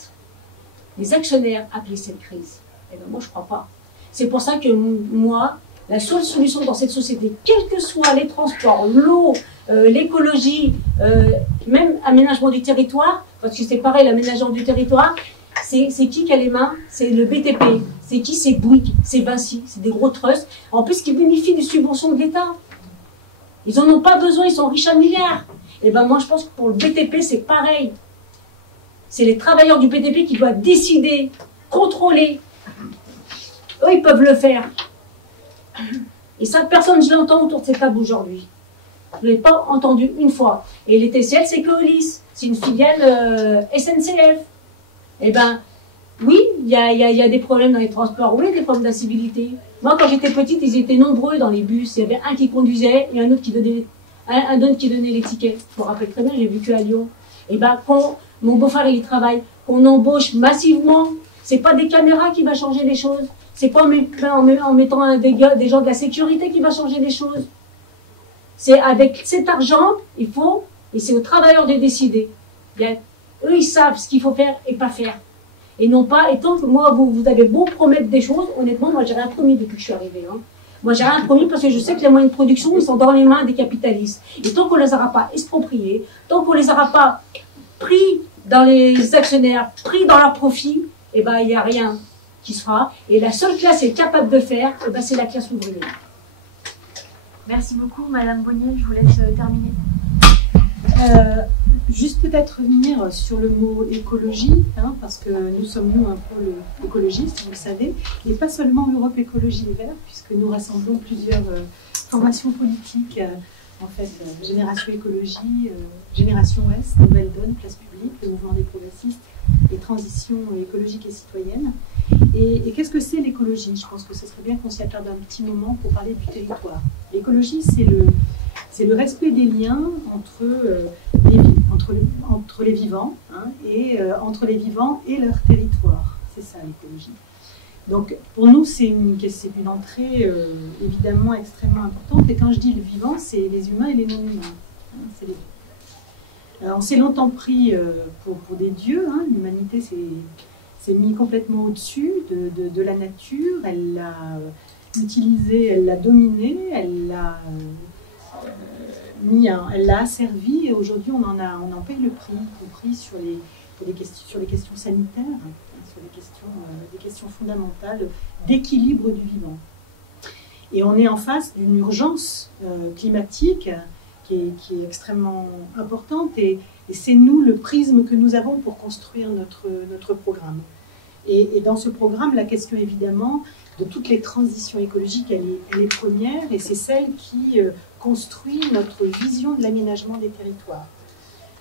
les actionnaires à payer cette crise? Eh ben, moi, je crois pas. C'est pour ça que moi, la seule solution dans cette société, quels que soient les transports, l'eau, l'écologie, même aménagement du territoire, parce que c'est pareil, l'aménagement du territoire, c'est qui a les mains? C'est le BTP. C'est qui? C'est Bouygues, c'est Vinci, c'est des gros trusts. En plus, qui bénéficient des subventions de l'État. Ils n'en ont pas besoin, ils sont riches à milliards. Et ben moi, je pense que pour le BTP, c'est pareil. C'est les travailleurs du BTP qui doivent décider, contrôler. Eux, ils peuvent le faire. Et ça, personne ne l'entend autour de cette table aujourd'hui. Je ne l'ai pas entendu une fois. Et les TCL, c'est Keolis. C'est une filiale SNCF. Eh ben, oui, il y a des problèmes dans les transports, oui, des problèmes d'incivilité. Moi, quand j'étais petite, ils étaient nombreux dans les bus. Il y avait un qui conduisait et un autre qui donnait, les tickets. Je me rappelle très bien, j'ai vécu à Lyon. Et ben, quand mon beau-frère il travaille, qu'on embauche massivement, c'est pas des caméras qui va changer les choses. C'est pas en mettant des gens de la sécurité qui va changer les choses. C'est avec cet argent, et c'est aux travailleurs de décider. Bien, eux, ils savent ce qu'il faut faire et pas faire. Et non pas, et tant que moi, vous avez beau promettre des choses, honnêtement, moi, j'ai rien promis depuis que je suis arrivée. Hein. Moi, j'ai rien promis parce que je sais que les moyens de production, ils sont dans les mains des capitalistes. Et tant qu'on les aura pas expropriés, tant qu'on les aura pas pris dans les actionnaires, pris dans leurs profits, eh ben, il n'y a rien qui se fera. Et la seule classe qui est capable de faire, eh ben, c'est la classe ouvrière. Merci beaucoup, Madame Bonnier. Je vous laisse terminer. Juste peut-être revenir sur le mot écologie, hein, parce que nous sommes, un pôle écologiste, vous le savez, et pas seulement Europe Écologie Les Verts, puisque nous rassemblons plusieurs formations politiques, en fait, Génération Écologie, Génération Ouest, Nouvelle Donne, Place Publique, le mouvement des progressistes, et Transition écologique et citoyenne. Et qu'est-ce que c'est l'écologie? Je pense que ce serait bien qu'on s'y attarde un petit moment pour parler du territoire. L'écologie, c'est le respect des liens entre les vivants, hein, et entre les vivants et leur territoire. C'est ça l'écologie. Donc pour nous, c'est une entrée évidemment extrêmement importante. Et quand je dis le vivant, c'est les humains et les non-humains. Hein, on s'est longtemps pris pour des dieux. Hein. L'humanité s'est mise complètement au-dessus de la nature. Elle l'a utilisée, elle l'a dominée, elle l'a elle l'a asservi, et aujourd'hui on en paye le prix, y compris sur les questions sanitaires, sur des questions fondamentales d'équilibre du vivant. Et on est en face d'une urgence climatique qui est extrêmement importante, et c'est nous le prisme que nous avons pour construire notre programme. Et dans ce programme, la question évidemment de toutes les transitions écologiques, elle est première, et c'est celle qui construit notre vision de l'aménagement des territoires.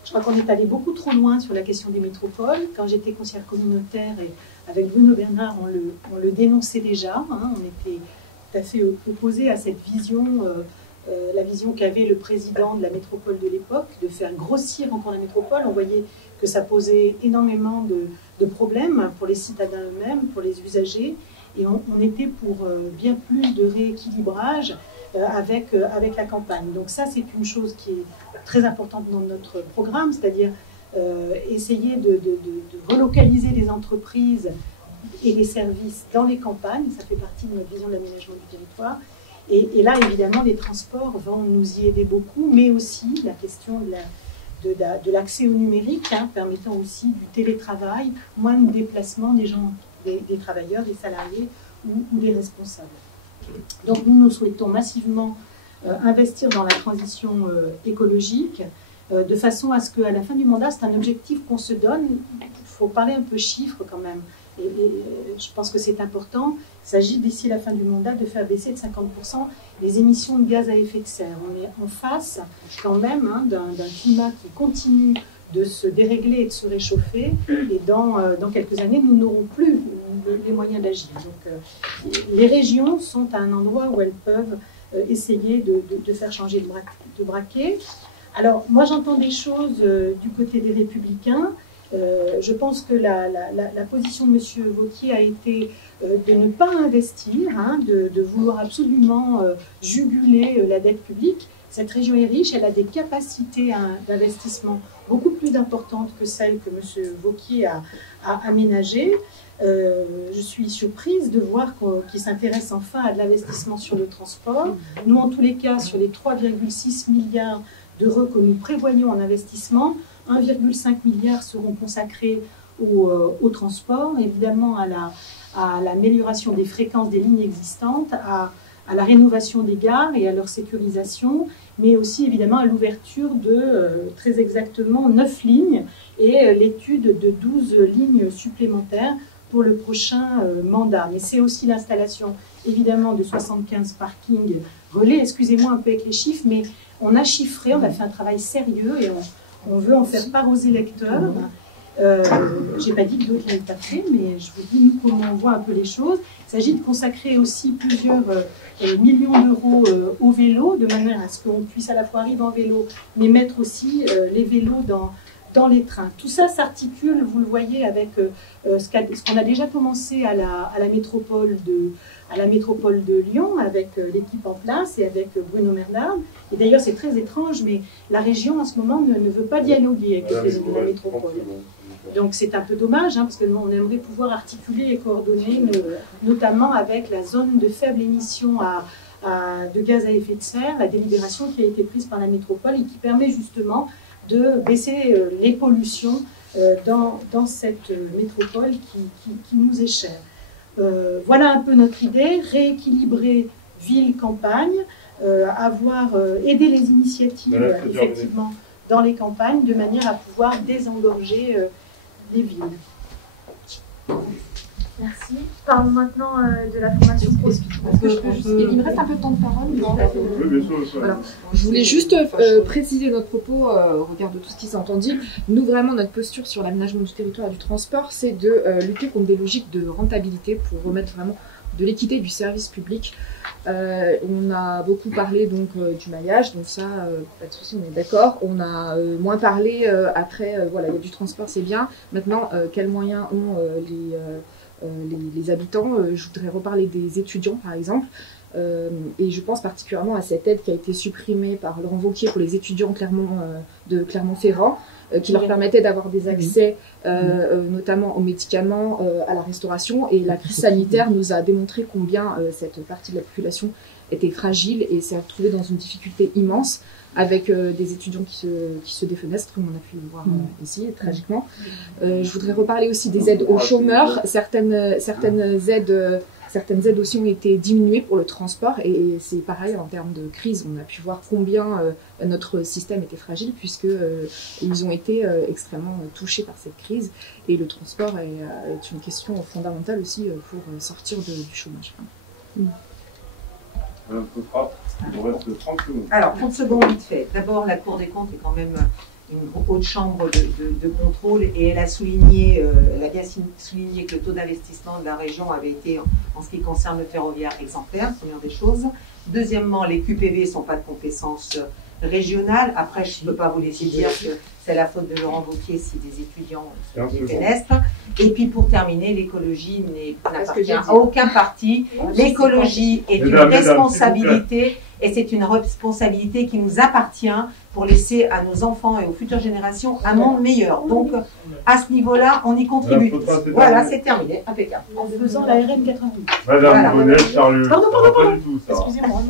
Je crois qu'on est allé beaucoup trop loin sur la question des métropoles. Quand j'étais conseillère communautaire, et avec Bruno Bernard, on le dénonçait déjà. Hein, on était tout à fait opposés à cette vision, la vision qu'avait le président de la métropole de l'époque, de faire grossir encore la métropole. On voyait que ça posait énormément de problèmes pour les citadins eux-mêmes, pour les usagers, et on était pour bien plus de rééquilibrage avec la campagne. Donc ça, c'est une chose qui est très importante dans notre programme, c'est-à-dire essayer de relocaliser les entreprises et les services dans les campagnes. Ça fait partie de notre vision de l'aménagement du territoire. Et là, évidemment, les transports vont nous y aider beaucoup, mais aussi la question de l'accès au numérique, hein, permettant aussi du télétravail, moins de déplacements des gens, des travailleurs, des salariés ou des responsables. Donc nous souhaitons massivement investir dans la transition écologique, de façon à ce qu'à la fin du mandat, c'est un objectif qu'on se donne. Il faut parler un peu chiffres quand même, et je pense que c'est important. Il s'agit d'ici la fin du mandat de faire baisser de 50% les émissions de gaz à effet de serre. On est en face quand même, hein, d'un climat qui continue de se dérégler et de se réchauffer, et dans quelques années, nous n'aurons plus les moyens d'agir. Donc les régions sont à un endroit où elles peuvent essayer de faire changer de braquet. Alors, moi, j'entends des choses du côté des Républicains. Je pense que la position de M. Wauquiez a été de ne pas investir, hein, de vouloir absolument juguler la dette publique. Cette région est riche, elle a des capacités d'investissement beaucoup plus importantes que celles que M. Wauquiez a aménagées. Je suis surprise de voir qu'il s'intéresse enfin à de l'investissement sur le transport. Nous, en tous les cas, sur les 3,6 milliards d'euros que nous prévoyons en investissement, 1,5 milliard seront consacrés au transport, évidemment à l'amélioration des fréquences des lignes existantes, à la rénovation des gares et à leur sécurisation, mais aussi évidemment à l'ouverture de très exactement 9 lignes et l'étude de 12 lignes supplémentaires pour le prochain mandat. Mais c'est aussi l'installation évidemment de 75 parkings relais. Excusez-moi un peu avec les chiffres, mais on a chiffré, on a fait un travail sérieux et on veut en faire part aux électeurs. Je n'ai pas dit que d'autres ne l'avaient pas fait, mais je vous dis, nous, comment on voit un peu les choses. Il s'agit de consacrer aussi plusieurs millions d'euros au vélo, de manière à ce qu'on puisse à la fois arriver en vélo, mais mettre aussi les vélos dans les trains. Tout ça s'articule, vous le voyez, avec ce qu'on a déjà commencé à la métropole de Lyon, avec l'équipe en place et avec Bruno Merdard. Et d'ailleurs, c'est très étrange, mais la région, en ce moment, ne veut pas dialoguer avec la métropole. Donc, c'est un peu dommage, hein, parce que nous, on aimerait pouvoir articuler et coordonner, notamment avec la zone de faible émission de gaz à effet de serre, la délibération qui a été prise par la métropole et qui permet justement de baisser les pollutions dans cette métropole qui nous est chère. Voilà un peu notre idée, rééquilibrer ville-campagne, aider les initiatives effectivement dans les campagnes de manière à pouvoir désengorger les villes. Merci. Parlons maintenant de la formation Il me reste un peu de temps de parole. Oui, bien sûr. Voilà. Je voulais juste préciser notre propos au regard de tout ce qui s'est entendu. Nous, vraiment, notre posture sur l'aménagement du territoire et du transport, c'est de lutter contre des logiques de rentabilité pour remettre vraiment de l'équité du service public. On a beaucoup parlé donc du maillage, donc ça, pas de souci, on est d'accord. On a moins parlé après, voilà, il y a du transport, c'est bien. Maintenant, quels moyens ont les habitants? Je voudrais reparler des étudiants, par exemple. Et je pense particulièrement à cette aide qui a été supprimée par Laurent Wauquiez pour les étudiants de Clermont-Ferrand, qui leur permettait d'avoir des accès notamment aux médicaments, à la restauration. Et la crise sanitaire nous a démontré combien cette partie de la population était fragile et s'est retrouvée dans une difficulté immense avec des étudiants qui se défenestrent, comme on a pu le voir ici, tragiquement. Je voudrais reparler aussi des aides aux chômeurs. Certaines aides aussi ont été diminuées pour le transport et c'est pareil en termes de crise. On a pu voir combien notre système était fragile puisque ils ont été extrêmement touchés par cette crise et le transport est une question fondamentale aussi pour sortir du chômage. Madame Cotra, il vous reste 30 secondes. Alors, 30 secondes vite fait. D'abord, la Cour des comptes est quand même une haute chambre de contrôle et elle a bien souligné que le taux d'investissement de la région avait été, en ce qui concerne le ferroviaire, exemplaire, première des choses. Deuxièmement, les QPV ne sont pas de compétence régionale. Après, je ne peux pas vous laisser dire que c'est la faute de Laurent Wauquiez si des étudiants se défenestrent. Et puis pour terminer, l'écologie n'appartient à aucun parti. L'écologie est une responsabilité et c'est une responsabilité qui nous appartient pour laisser à nos enfants et aux futures générations un monde meilleur. Donc à ce niveau-là, on y contribue. Voilà, c'est terminé. Impeccable. En faisant la RN 88. Madame Bonnet, Charles, pardon. pas du tout ça. Excusez-moi.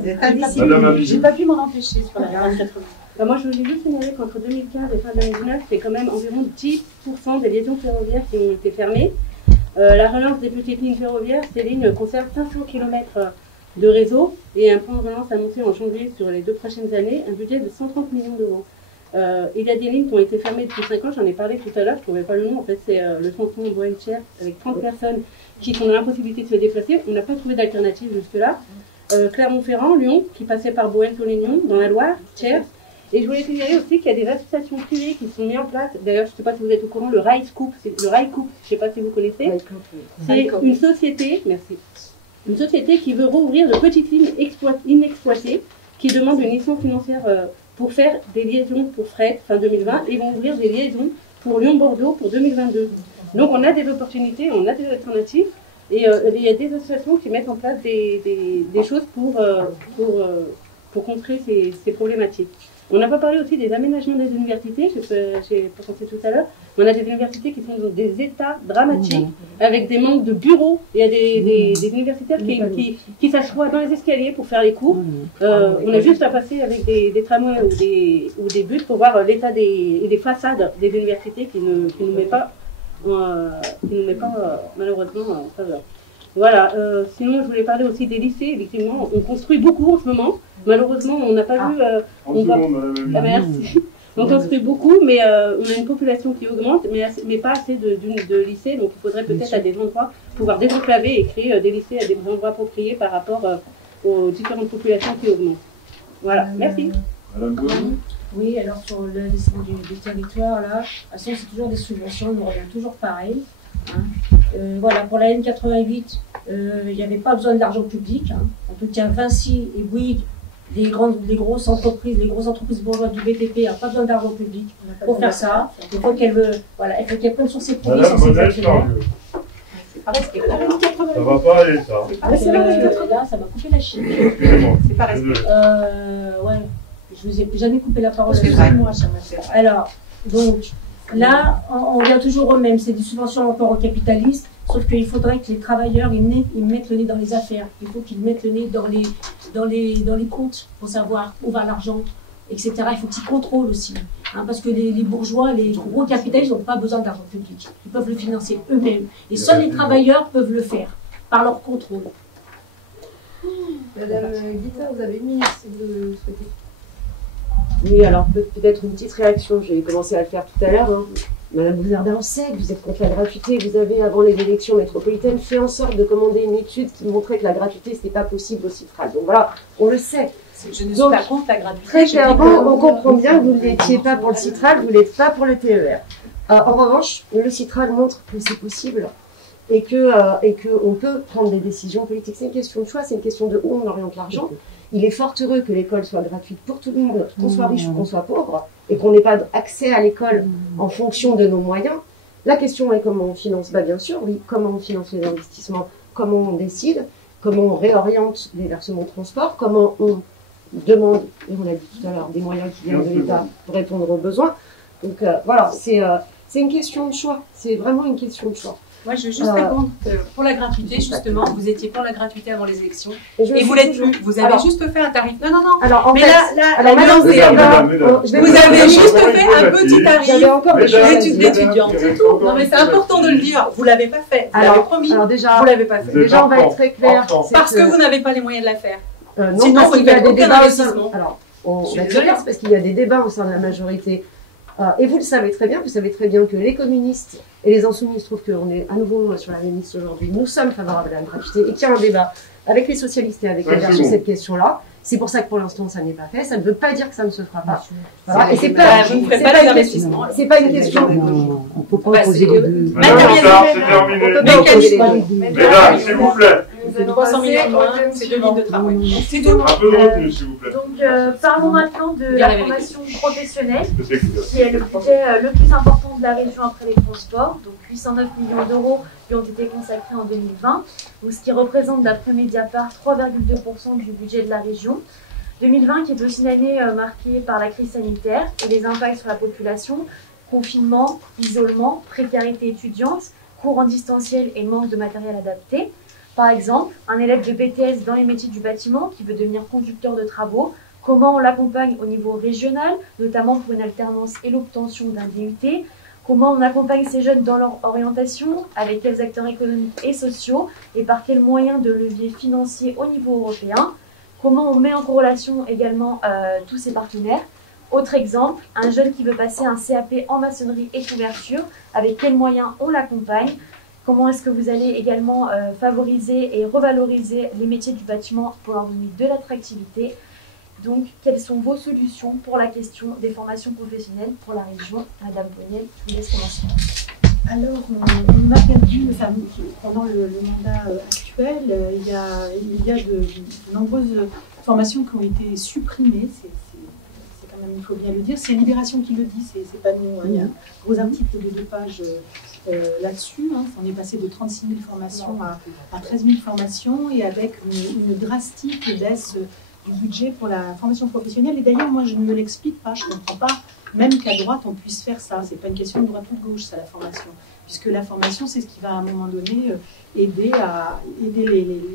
Vous êtes indiscipliné. J'ai pas pu m'en empêcher sur la RN 88. Moi, je voulais juste signaler qu'entre 2015 et fin 2019, c'est quand même environ 10% des liaisons ferroviaires qui ont été fermées. La relance des petites lignes ferroviaires, ces lignes conservent 500 km de réseau et un plan de relance annoncé en janvier sur les 2 prochaines années, un budget de 130 millions d'euros. Il y a des lignes qui ont été fermées depuis 5 ans, j'en ai parlé tout à l'heure, je ne trouvais pas le nom, en fait c'est le tronçon Boën-Cher avec 30 personnes qui sont dans l'impossibilité de se déplacer. On n'a pas trouvé d'alternative jusque-là. Clermont-Ferrand, Lyon, qui passait par Boën-sur-Lignon, dans la Loire, Cher. Et je voulais signaler aussi qu'il y a des associations privées qui sont mises en place. D'ailleurs, je ne sais pas si vous êtes au courant, le Rail Scoop, je ne sais pas si vous connaissez. C'est une société, merci. une société qui veut rouvrir de petites lignes inexploitées, qui demande une licence financière pour faire des liaisons pour fret fin 2020 et vont ouvrir des liaisons pour Lyon-Bordeaux pour 2022. Donc on a des opportunités, on a des alternatives et il y a des associations qui mettent en place des choses pour contrer ces problématiques. On n'a pas parlé aussi des aménagements des universités, j'ai pensé tout à l'heure. On a des universités qui sont dans des états dramatiques, avec des manques de bureaux. Il y a des universitaires qui s'assoient dans les escaliers pour faire les cours. On a juste à passer avec des tramways ou des bus pour voir l'état des façades des universités qui ne nous met pas, malheureusement en faveur. Voilà, sinon je voulais parler aussi des lycées. Effectivement, on construit beaucoup en ce moment. Malheureusement, on n'a pas vu... merci. On construit beaucoup, mais on a une population qui augmente, mais pas assez de lycées. Donc il faudrait peut-être à des endroits pouvoir désenclaver et créer des lycées à des endroits appropriés par rapport aux différentes populations qui augmentent. Voilà, merci. Madame Boisy. Oui, alors sur le lycée du territoire, là, de toute façon, c'est toujours des subventions, on revient toujours pareil. Hein. Voilà, pour la N88, il n'y avait pas besoin d'argent public. Hein. En tout cas, Vinci et Bouygues, les grosses entreprises bourgeoises du BTP n'ont pas besoin d'argent public pour faire ça. Il faut qu'elles prennent sur ses produits. Madame Bonnel, c'est pareil, ça va pas aller, ça. Là, ça m'a coupé la chienne. Excusez-moi. C'est pas respecté. Ouais, je vous ai jamais coupé la parole. Excusez-moi, alors, donc, là, on revient toujours au même. C'est des subventions encore aux capitalistes. Sauf qu'il faudrait que les travailleurs ils mettent le nez dans les affaires. Il faut qu'ils mettent le nez dans les comptes pour savoir où va l'argent, etc. Il faut qu'ils contrôlent aussi. Hein, parce que les bourgeois, les gros capitalistes n'ont pas besoin d'argent public. Ils peuvent le financer eux-mêmes. Et seuls les travailleurs peuvent le faire par leur contrôle. Madame Guita, vous avez une minute si vous le souhaitez. Oui, alors peut-être une petite réaction. J'ai commencé à le faire tout à l'heure. Hein. Madame Bouzardin, on sait que vous êtes contre la gratuité. Vous avez, avant les élections métropolitaines, fait en sorte de commander une étude qui montrait que la gratuité, ce n'était pas possible au Citral. Donc voilà, on le sait. Je ne suis pas contre la gratuité. Très clairement, on comprend bien que vous ne l'étiez pas pour le Citral, vous ne l'êtes pas pour le TER. En revanche, le Citral montre que c'est possible et qu'on peut prendre des décisions politiques. C'est une question de choix, c'est une question de où on oriente l'argent. Il est fort heureux que l'école soit gratuite pour tout le monde, qu'on soit riche ou qu'on soit pauvre, et qu'on n'ait pas accès à l'école en fonction de nos moyens. La question est comment on finance. Bien sûr, oui, comment on finance les investissements, comment on décide, comment on réoriente les versements de transport, comment on demande, et on l'a dit tout à l'heure, des moyens qui viennent de l'État pour répondre aux besoins. Donc voilà, c'est une question de choix, c'est vraiment une question de choix. Moi, je veux juste répondre que pour la gratuité, justement, vous étiez pour la gratuité avant les élections. Et vous l'êtes plus. Vous avez juste fait un tarif. Non. Alors, mais là, vous avez juste fait un petit tarif d'étudiants. C'est tout. Non, mais c'est important de le dire. Vous l'avez pas fait. Vous l'avez promis. Vous l'avez pas fait. Déjà, on va être très clair. Parce que vous n'avez pas les moyens de la faire. Non, parce qu'il y a des débats au sein. Alors, on va être clair, parce qu'il y a des débats au sein de la majorité. Et vous le savez très bien, que les communistes et les insoumis, je trouve qu'on est à nouveau sur la même liste aujourd'hui, nous sommes favorables à la gratuité et qu'il y a un débat avec les socialistes et avec les Verts sur cette question-là. C'est pour ça que pour l'instant ça n'est pas fait. Ça ne veut pas dire que ça ne se fera pas. Voilà. Et c'est pas, vous ne ferez pas d'investissement. C'est pas une question. On peut pas poser les deux. C'est terminé. Mesdames, s'il vous plaît. 300 millions de moins, c'est 2 lignes de tramway. C'est tout. Un peu de retenue, s'il vous plaît. Donc, parlons maintenant de la formation professionnelle, qui est le budget le plus important de la région après les transports. Donc, 809 millions d'euros qui ont été consacrés en 2020, donc, ce qui représente, d'après Mediapart, 3,2% du budget de la région. 2020 qui est aussi une année marquée par la crise sanitaire et les impacts sur la population, confinement, isolement, précarité étudiante, cours en distanciel et manque de matériel adapté. Par exemple, un élève de BTS dans les métiers du bâtiment qui veut devenir conducteur de travaux, comment on l'accompagne au niveau régional, notamment pour une alternance et l'obtention d'un DUT, comment on accompagne ces jeunes dans leur orientation, avec quels acteurs économiques et sociaux, et par quels moyens de levier financier au niveau européen, comment on met en corrélation également tous ces partenaires. Autre exemple, un jeune qui veut passer un CAP en maçonnerie et couverture, avec quels moyens on l'accompagne. Comment est-ce que vous allez également favoriser et revaloriser les métiers du bâtiment pour leur donner de l'attractivité? Donc, quelles sont vos solutions pour la question des formations professionnelles pour la région? Madame Bonnel, je vous laisse commencer. Alors, on a perdu, enfin, pendant le mandat actuel, il y a de nombreuses formations qui ont été supprimées. C'est quand même, il faut bien le dire. C'est Libération qui le dit, c'est pas nous. Hein. Il y a un gros article de 2 pages là-dessus. Hein. On est passé de 36 000 formations à 13 000 formations et avec une drastique baisse du budget pour la formation professionnelle. Et d'ailleurs, moi, je ne me l'explique pas, je ne comprends pas. Même qu'à droite, on puisse faire ça. C'est pas une question de droite ou de gauche, ça, la formation. Puisque la formation, c'est ce qui va, à un moment donné, aider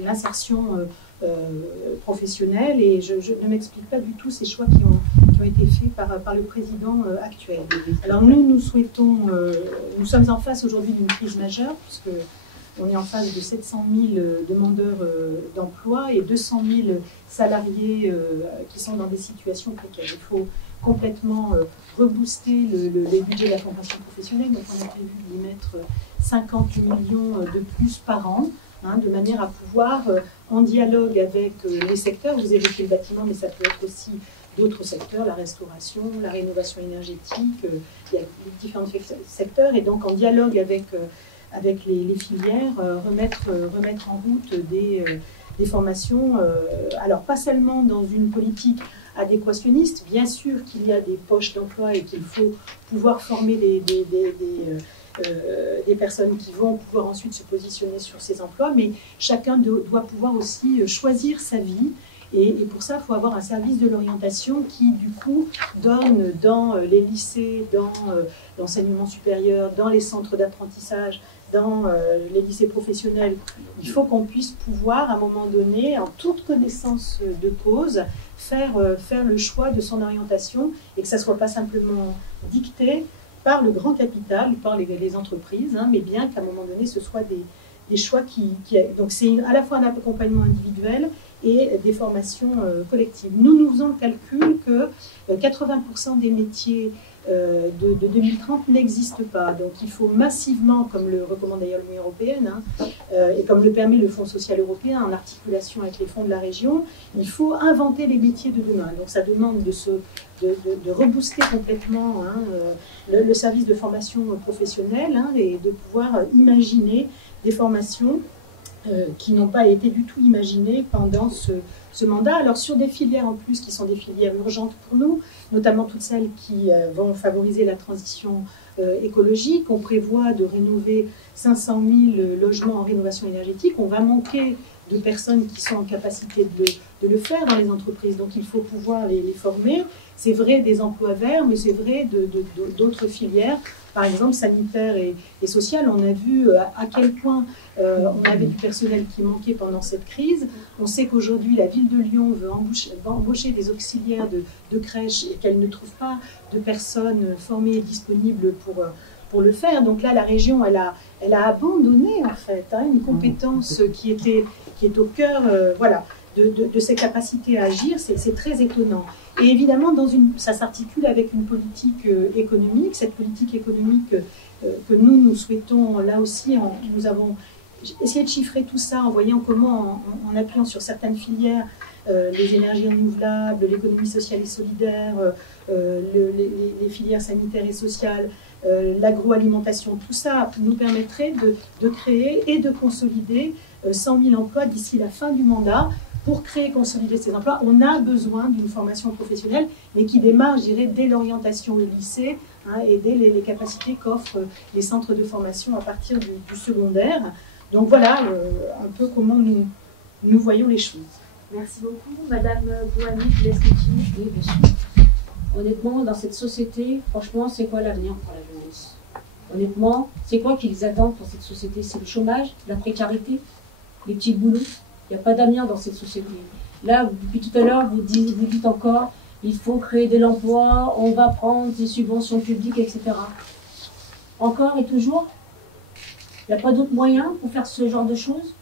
l'insertion professionnelle. Et je ne m'explique pas du tout ces choix qui ont été faits par le président actuel. Alors nous souhaitons... nous sommes en face aujourd'hui d'une crise majeure, puisque on est en face de 700 000 demandeurs d'emploi et 200 000 salariés qui sont dans des situations précaires. Il faut complètement rebooster les budgets de la formation professionnelle. Donc on a prévu d'y mettre 50 millions de plus par an, hein, de manière à pouvoir, en dialogue avec les secteurs, vous évoquez le bâtiment, mais ça peut être aussi d'autres secteurs, la restauration, la rénovation énergétique, il y a différents secteurs, et donc en dialogue avec les filières, remettre en route des formations, alors pas seulement dans une politique adéquationniste, bien sûr qu'il y a des poches d'emploi et qu'il faut pouvoir former des personnes qui vont pouvoir ensuite se positionner sur ces emplois, mais chacun doit pouvoir aussi choisir sa vie. Et pour ça, il faut avoir un service de l'orientation qui, du coup, donne dans les lycées, dans l'enseignement supérieur, dans les centres d'apprentissage, dans les lycées professionnels. Il faut qu'on puisse pouvoir, à un moment donné, en toute connaissance de cause, faire le choix de son orientation et que ça ne soit pas simplement dicté par le grand capital, par les entreprises, hein, mais bien qu'à un moment donné, ce soit des choix donc c'est à la fois un accompagnement individuel et des formations collectives. Nous faisons le calcul que 80% des métiers de 2030 n'existent pas. Donc il faut massivement, comme le recommande d'ailleurs l'Union européenne, hein, et comme le permet le Fonds social européen en articulation avec les fonds de la région, il faut inventer les métiers de demain. Donc ça demande de rebooster complètement, hein, le service de formation professionnelle, hein, et de pouvoir imaginer des formations qui n'ont pas été du tout imaginées pendant ce mandat. Alors sur des filières en plus qui sont des filières urgentes pour nous, notamment toutes celles qui vont favoriser la transition écologique, on prévoit de rénover 500 000 logements en rénovation énergétique. On va manquer de personnes qui sont en capacité de le faire dans les entreprises, donc il faut pouvoir les former. C'est vrai des emplois verts, mais c'est vrai d'autres filières, par exemple sanitaire et sociale. On a vu à quel point on avait du personnel qui manquait pendant cette crise. On sait qu'aujourd'hui, la ville de Lyon veut embaucher des auxiliaires de crèche et qu'elle ne trouve pas de personnes formées et disponibles pour le faire. Donc là, la région, elle a abandonné en fait, hein, une compétence qui est au cœur voilà, de ses capacités à agir. C'est très étonnant. Et évidemment, ça s'articule avec une politique économique. Cette politique économique que nous souhaitons, là aussi, nous avons essayé de chiffrer tout ça en voyant comment, en appuyant sur certaines filières, les énergies renouvelables, l'économie sociale et solidaire, les filières sanitaires et sociales, l'agroalimentation, tout ça nous permettrait de créer et de consolider 100 000 emplois d'ici la fin du mandat. Pour créer et consolider ces emplois, on a besoin d'une formation professionnelle, mais qui démarre, je dirais, dès l'orientation au lycée, hein, et dès les capacités qu'offrent les centres de formation à partir du secondaire. Donc voilà un peu comment nous voyons les choses. Merci beaucoup. Madame Bouhani, je vous laisse continuer. Oui, bien sûr. Honnêtement, dans cette société, franchement, c'est quoi l'avenir pour la jeunesse? Honnêtement, c'est quoi qu'ils attendent pour cette société? C'est le chômage, la précarité, les petits boulots. Il n'y a pas d'avenir dans cette société. Là, depuis tout à l'heure, vous dites encore, il faut créer de l'emploi, on va prendre des subventions publiques, etc. Encore et toujours, il n'y a pas d'autres moyens pour faire ce genre de choses,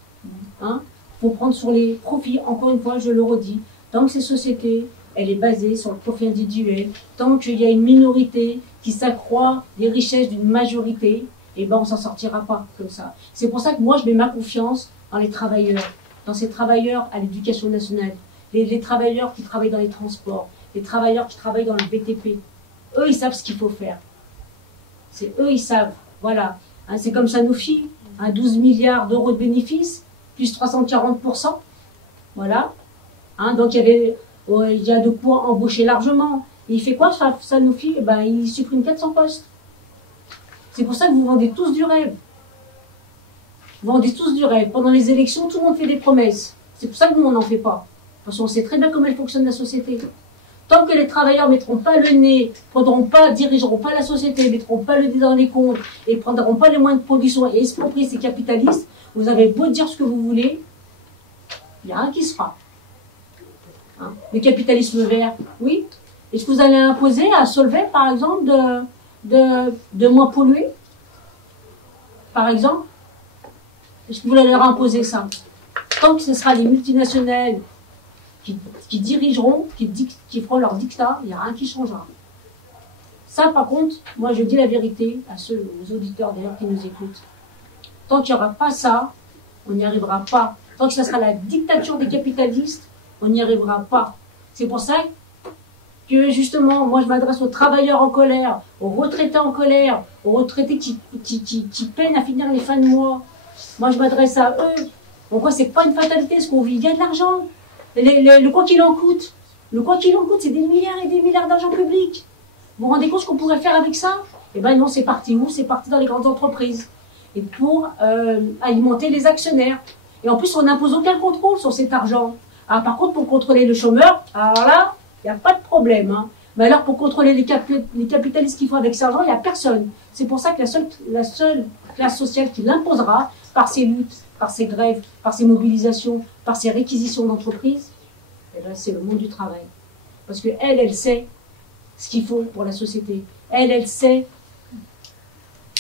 hein? Pour prendre sur les profits. Encore une fois, je le redis, tant que cette société, elle est basée sur le profit individuel, tant qu'il y a une minorité qui s'accroît des richesses d'une majorité, eh ben on s'en sortira pas comme ça. C'est pour ça que moi, je mets ma confiance dans les travailleurs, dans ces travailleurs à l'éducation nationale, les travailleurs qui travaillent dans les transports, les travailleurs qui travaillent dans le BTP. Eux, ils savent ce qu'il faut faire. C'est eux, ils savent. Voilà. Hein, c'est comme Sanofi, 12 milliards d'euros de bénéfices, plus 340%. Voilà. Hein, donc il y a de quoi embaucher largement. Et il fait quoi Sanofi? Il supprime 400 postes. C'est pour ça que vous vendez tous du rêve. Vous vendez tous du rêve. Pendant les élections, tout le monde fait des promesses. C'est pour ça que nous, on n'en fait pas. Parce qu'on sait très bien comment elle fonctionne la société. Tant que les travailleurs ne mettront pas le nez, dirigeront pas la société, ne mettront pas le nez dans les comptes, et ne prendront pas les moyens de production et escroquer ces capitalistes, vous avez beau dire ce que vous voulez, il n'y a rien qui se fera. Hein? Le capitalisme vert, oui. Est-ce que vous allez imposer à Solvay, par exemple, de moins polluer? Par exemple? Est-ce que vous allez leur imposer ça? Tant que ce sera les multinationales qui dirigeront, qui feront leur dictat, il n'y a rien qui changera. Ça, par contre, moi je dis la vérité aux auditeurs d'ailleurs qui nous écoutent. Tant qu'il n'y aura pas ça, on n'y arrivera pas. Tant que ce sera la dictature des capitalistes, on n'y arrivera pas. C'est pour ça que justement, moi je m'adresse aux travailleurs en colère, aux retraités en colère, aux retraités qui peinent à finir les fins de mois. Moi je m'adresse à eux. Pourquoi c'est pas une fatalité ce qu'on vit? Il y a de l'argent. Le quoi qu'il en coûte. Le quoi qu'il en coûte, c'est des milliards et des milliards d'argent public. Vous vous rendez compte ce qu'on pourrait faire avec ça? Eh ben non, c'est parti où? C'est parti dans les grandes entreprises. Et pour alimenter les actionnaires. Et en plus, on n'impose aucun contrôle sur cet argent. Ah, par contre, pour contrôler le chômeur, alors là, il n'y a pas de problème. Hein. Mais alors, pour contrôler les capitalistes qui font avec cet argent, il n'y a personne. C'est pour ça que la seule classe sociale qui l'imposera, par ses luttes, par ses grèves, par ses mobilisations, par ses réquisitions d'entreprises, c'est le monde du travail. Parce qu'elle, elle sait ce qu'il faut pour la société. Elle sait.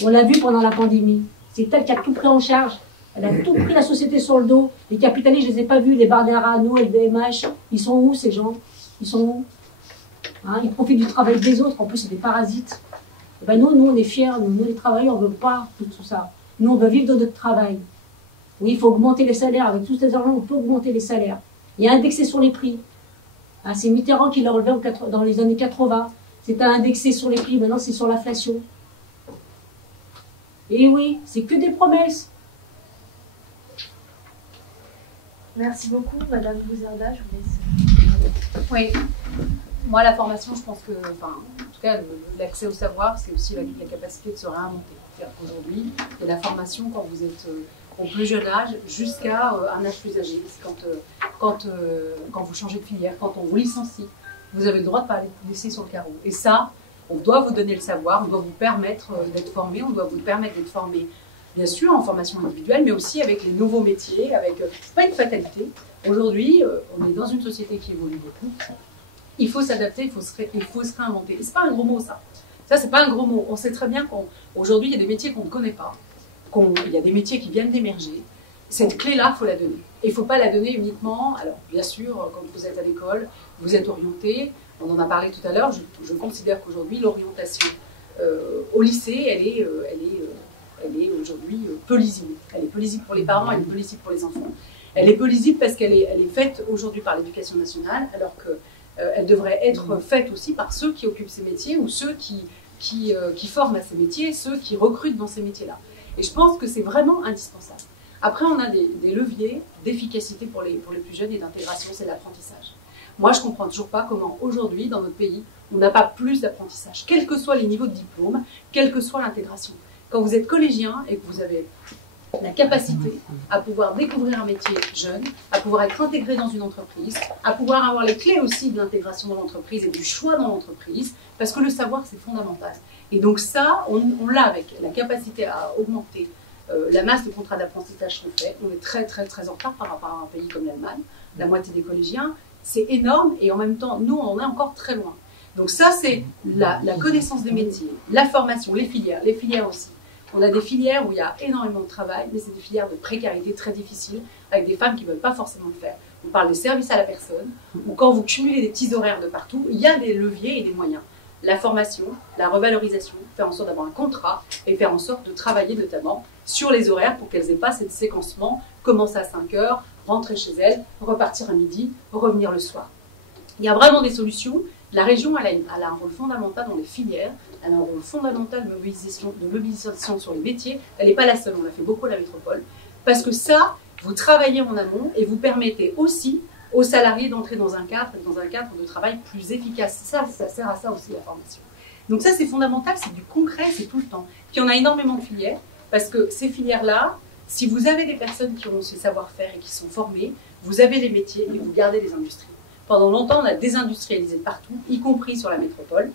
On l'a vu pendant la pandémie. C'est elle qui a tout pris en charge. Elle a tout pris la société sur le dos. Les capitalistes, je ne les ai pas vus. Les Bardera, nous, LVMH, ils sont où ces gens? Ils sont où? Hein, ils profitent du travail des autres. En plus, c'est des parasites. Et ben nous, on est fiers. Nous, les travailleurs, on ne veut pas tout ça. Nous, on veut vivre de notre travail. Oui, il faut augmenter les salaires. Avec tous ces argent, on peut augmenter les salaires. Il y a indexé sur les prix. Hein, c'est Mitterrand qui l'a relevé dans les années 80. C'était indexé sur les prix. Maintenant, c'est sur l'inflation. Et oui, c'est que des promesses. Merci beaucoup, Madame Bouzerda. Je vous laisse. Oui. Moi, la formation, je pense que, en tout cas, l'accès au savoir, c'est aussi la capacité de se réinventer. C'est-à-dire qu'aujourd'hui, il y a la formation quand vous êtes au plus jeune âge jusqu'à un âge plus âgé. Quand vous changez de filière, quand on vous licencie, vous avez le droit de ne pas laisser sur le carreau. Et ça, on doit vous donner le savoir, on doit vous permettre d'être formé, on doit vous permettre d'être formé, bien sûr, en formation individuelle, mais aussi avec les nouveaux métiers, avec... c'est pas une fatalité. Aujourd'hui, on est dans une société qui évolue beaucoup. Il faut s'adapter, il faut se réinventer. Et c'est pas un gros mot, ça. Ça, c'est pas un gros mot. On sait très bien qu'aujourd'hui, il y a des métiers qu'on ne connaît pas. Il y a des métiers qui viennent d'émerger. Cette clé-là, il faut la donner. Et il ne faut pas la donner uniquement... Alors, bien sûr, quand vous êtes à l'école, vous êtes orienté. On en a parlé tout à l'heure. Je considère qu'aujourd'hui, l'orientation au lycée, elle est aujourd'hui peu lisible. Elle est peu lisible pour les parents, elle est peu lisible pour les enfants. Elle est peu lisible parce qu'elle est faite aujourd'hui par l'éducation nationale, alors qu'elle devrait être faite aussi par ceux qui occupent ces métiers ou ceux qui forment à ces métiers, ceux qui recrutent dans ces métiers-là. Et je pense que c'est vraiment indispensable. Après, on a des leviers d'efficacité pour les plus jeunes et d'intégration, c'est l'apprentissage. Moi, je ne comprends toujours pas comment aujourd'hui, dans notre pays, on n'a pas plus d'apprentissage, quels que soient les niveaux de diplôme, quelle que soit l'intégration. Quand vous êtes collégien et que vous avez la capacité à pouvoir découvrir un métier jeune, à pouvoir être intégré dans une entreprise, à pouvoir avoir les clés aussi de l'intégration dans l'entreprise et du choix dans l'entreprise, parce que le savoir, c'est fondamental. Et donc ça, on l'a avec la capacité à augmenter la masse de contrats d'apprentissage qu'on fait. On est très, très, très en retard par rapport à un pays comme l'Allemagne. La moitié des collégiens, c'est énorme et en même temps, nous, on est encore très loin. Donc ça, c'est la connaissance des métiers, la formation, les filières aussi. On a des filières où il y a énormément de travail, mais c'est des filières de précarité très difficiles, avec des femmes qui ne veulent pas forcément le faire. On parle des services à la personne, ou quand vous cumulez des petits horaires de partout, il y a des leviers et des moyens. La formation, la revalorisation, faire en sorte d'avoir un contrat et faire en sorte de travailler notamment sur les horaires pour qu'elles n'aient pas cette séquencement, commencer à 5 heures, rentrer chez elles, repartir à midi, revenir le soir. Il y a vraiment des solutions, La région, elle a un rôle fondamental dans les filières, elle a un rôle fondamental de mobilisation sur les métiers. Elle n'est pas la seule, on a fait beaucoup à la métropole. Parce que ça, vous travaillez en amont et vous permettez aussi aux salariés d'entrer dans un cadre de travail plus efficace. Ça sert à ça aussi, la formation. Donc ça, c'est fondamental, c'est du concret, c'est tout le temps. Puis on a énormément de filières, parce que ces filières-là, si vous avez des personnes qui ont ces savoir-faire et qui sont formées, vous avez les métiers et vous gardez les industries. Pendant longtemps, on a désindustrialisé partout, y compris sur la métropole.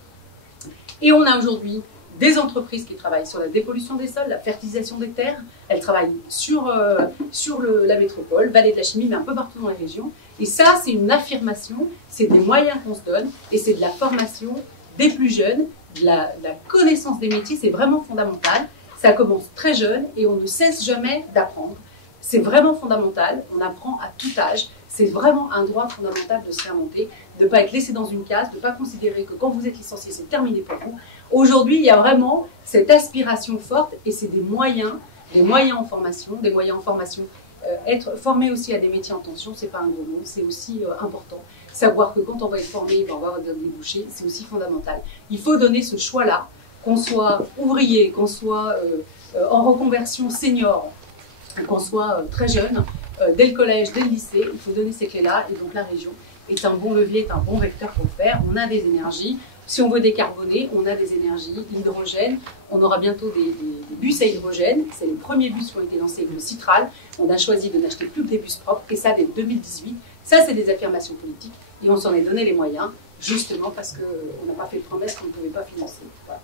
Et on a aujourd'hui des entreprises qui travaillent sur la dépollution des sols, la fertilisation des terres. Elles travaillent sur la métropole, Vallée de la Chimie, mais un peu partout dans les régions. Et ça, c'est une affirmation, c'est des moyens qu'on se donne, et c'est de la formation des plus jeunes, de la connaissance des métiers, c'est vraiment fondamental. Ça commence très jeune et on ne cesse jamais d'apprendre. C'est vraiment fondamental, on apprend à tout âge. C'est vraiment un droit fondamental de se réinventer, de ne pas être laissé dans une case, de ne pas considérer que quand vous êtes licencié, c'est terminé pour vous. Aujourd'hui, il y a vraiment cette aspiration forte et c'est des moyens en formation, être formé aussi à des métiers en tension, c'est pas un gros mot, c'est aussi important. Savoir que quand on va être formé, on va avoir des débouchés, c'est aussi fondamental. Il faut donner ce choix-là, qu'on soit ouvrier, qu'on soit en reconversion senior, qu'on soit très jeune, dès le collège, dès le lycée, il faut donner ces clés-là. Et donc la région est un bon levier, est un bon vecteur pour le faire. On a des énergies. Si on veut décarboner, on a des énergies, l'hydrogène. On aura bientôt des bus à hydrogène. C'est les premiers bus qui ont été lancés avec le Citral. On a choisi de n'acheter plus que des bus propres. Et ça, dès 2018. Ça, c'est des affirmations politiques. Et on s'en est donné les moyens, justement parce qu'on n'a pas fait de promesses qu'on ne pouvait pas financer. Voilà.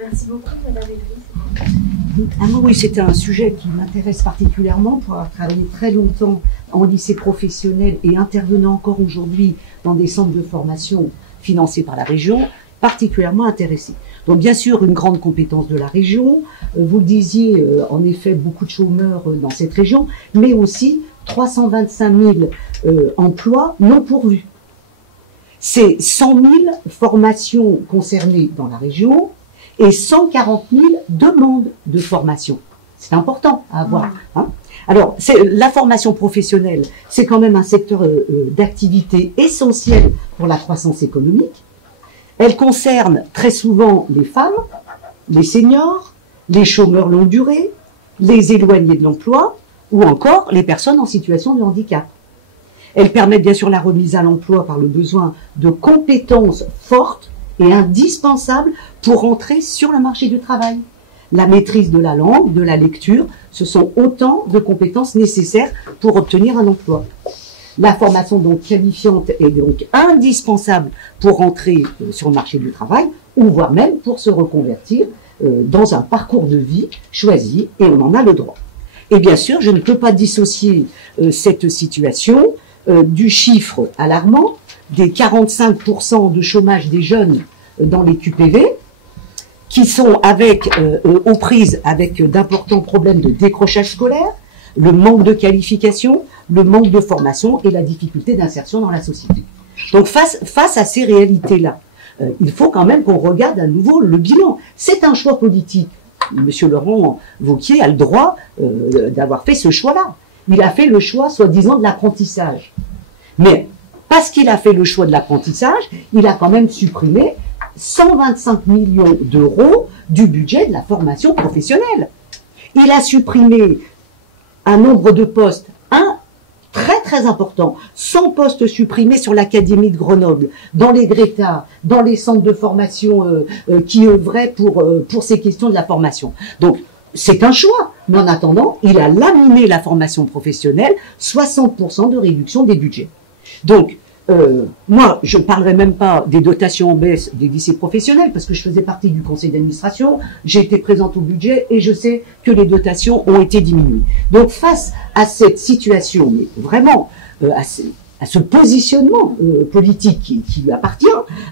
Merci beaucoup, Madame Edry. Oui, c'est un sujet qui m'intéresse particulièrement pour avoir travaillé très longtemps en lycée professionnel et intervenant encore aujourd'hui dans des centres de formation financés par la région, particulièrement intéressé. Donc bien sûr, une grande compétence de la région, vous le disiez, en effet, beaucoup de chômeurs dans cette région, mais aussi 325 000 emplois non pourvus. C'est 100 000 formations concernées dans la région, et 140 000 demandes de formation. C'est important à avoir. Hein. Alors, la formation professionnelle, c'est quand même un secteur d'activité essentiel pour la croissance économique. Elle concerne très souvent les femmes, les seniors, les chômeurs longue durée, les éloignés de l'emploi ou encore les personnes en situation de handicap. Elle permet bien sûr la remise à l'emploi par le besoin de compétences fortes et indispensable pour entrer sur le marché du travail. La maîtrise de la langue, de la lecture, ce sont autant de compétences nécessaires pour obtenir un emploi. La formation donc qualifiante est donc indispensable pour entrer sur le marché du travail, ou voire même pour se reconvertir dans un parcours de vie choisi, et on en a le droit. Et bien sûr, je ne peux pas dissocier cette situation du chiffre alarmant des 45% de chômage des jeunes dans les QPV, qui sont aux prises avec d'importants problèmes de décrochage scolaire, le manque de qualification, le manque de formation et la difficulté d'insertion dans la société. Donc face à ces réalités-là, il faut quand même qu'on regarde à nouveau le bilan. C'est un choix politique. Monsieur Laurent Wauquiez a le droit d'avoir fait ce choix-là. Il a fait le choix, soi-disant, de l'apprentissage. Mais parce qu'il a fait le choix de l'apprentissage, il a quand même supprimé 125 millions d'euros du budget de la formation professionnelle. Il a supprimé un nombre de postes, très très important, 100 postes supprimés sur l'Académie de Grenoble, dans les GRETA, dans les centres de formation qui œuvraient pour ces questions de la formation. Donc, c'est un choix, mais en attendant, il a laminé la formation professionnelle, 60% de réduction des budgets. Donc, moi, je ne parlerai même pas des dotations en baisse des lycées professionnels, parce que je faisais partie du conseil d'administration, j'ai été présente au budget, et je sais que les dotations ont été diminuées. Donc, face à cette situation, mais vraiment, à ce positionnement politique qui lui appartient,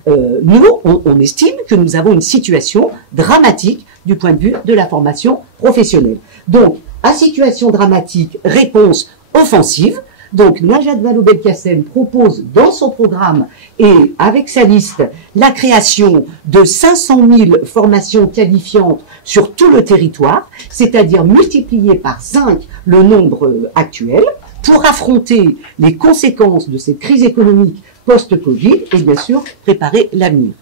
nous, on estime que nous avons une situation dramatique du point de vue de la formation professionnelle. Donc, à situation dramatique, réponse offensive. Donc, Najat Vallaud-Belkacem propose dans son programme et avec sa liste la création de 500 000 formations qualifiantes sur tout le territoire, c'est-à-dire multiplier par 5 le nombre actuel pour affronter les conséquences de cette crise économique post-Covid et bien sûr préparer l'avenir.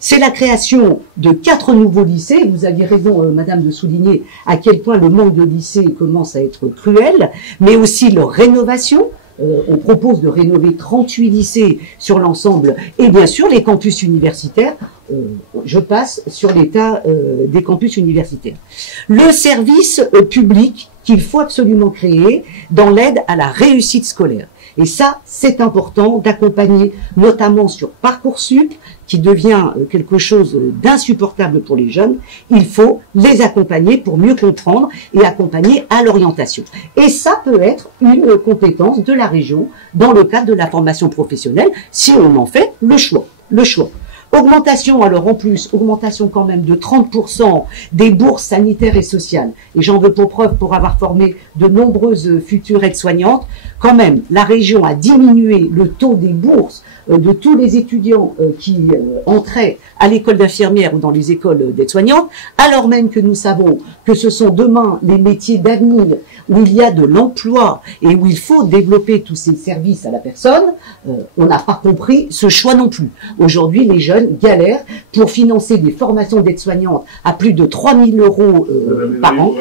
C'est la création de 4 nouveaux lycées. Vous aviez raison, Madame, de souligner à quel point le manque de lycées commence à être cruel, mais aussi leur rénovation. On propose de rénover 38 lycées sur l'ensemble et bien sûr les campus universitaires. Je passe sur l'état des campus universitaires. Le service public qu'il faut absolument créer dans l'aide à la réussite scolaire. Et ça, c'est important d'accompagner, notamment sur Parcoursup, qui devient quelque chose d'insupportable pour les jeunes. Il faut les accompagner pour mieux comprendre et accompagner à l'orientation. Et ça peut être une compétence de la région dans le cadre de la formation professionnelle, si on en fait le choix. Augmentation, alors en plus, augmentation quand même de 30% des bourses sanitaires et sociales. Et j'en veux pour preuve, pour avoir formé de nombreuses futures aides-soignantes, quand même, la région a diminué le taux des bourses de tous les étudiants qui entraient à l'école d'infirmière ou dans les écoles d'aides-soignantes, alors même que nous savons que ce sont demain les métiers d'avenir où il y a de l'emploi et où il faut développer tous ces services à la personne. On n'a pas compris ce choix non plus. Aujourd'hui, les jeunes galèrent pour financer des formations d'aides-soignantes à plus de 3 000 € par an.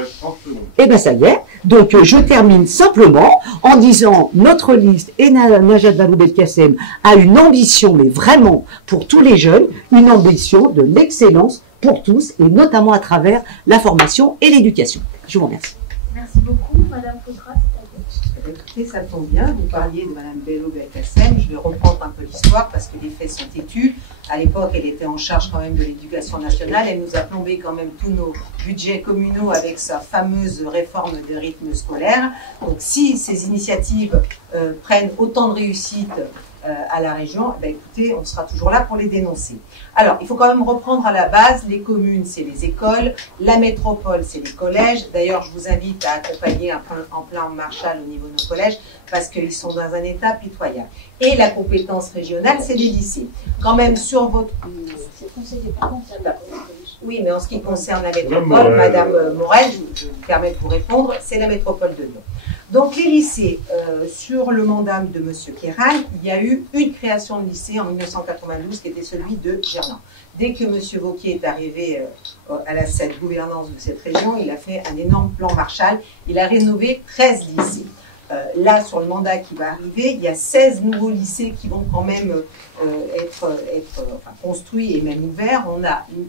Et bien ça y est. Donc je termine simplement en disant notre liste et Najat Vallaud-Belkacem a une ambition, mais vraiment pour tous les jeunes, une ambition de l'excellence pour tous et notamment à travers la formation et l'éducation. Je vous remercie. Merci beaucoup, Madame Fautra. Écoutez, ça tombe bien, vous parliez de Madame Vallaud-Belkacem, je vais reprendre un peu l'histoire parce que les faits sont têtus. À l'époque, elle était en charge quand même de l'éducation nationale, elle nous a plombé quand même tous nos budgets communaux avec sa fameuse réforme de rythme scolaire. Donc si ces initiatives prennent autant de réussite à la région, eh bien, écoutez, on sera toujours là pour les dénoncer. Alors, il faut quand même reprendre à la base, les communes, c'est les écoles, la métropole, c'est les collèges. D'ailleurs, je vous invite à accompagner en plan Marshall au niveau de nos collèges, parce qu'ils sont dans un état pitoyable. Et la compétence régionale, c'est les lycées. Quand même, sur votre... Oui, mais en ce qui concerne la métropole, Madame Morel, je vous permets de vous répondre, c'est la métropole de Lyon. Donc les lycées, sur le mandat de M. Kéran, il y a eu une création de lycée en 1992 qui était celui de Gerland. Dès que M. Wauquiez est arrivé à la gouvernance de cette région, il a fait un énorme plan Marshall, il a rénové 13 lycées. Là, sur le mandat qui va arriver, il y a 16 nouveaux lycées qui vont quand même être construits et même ouverts.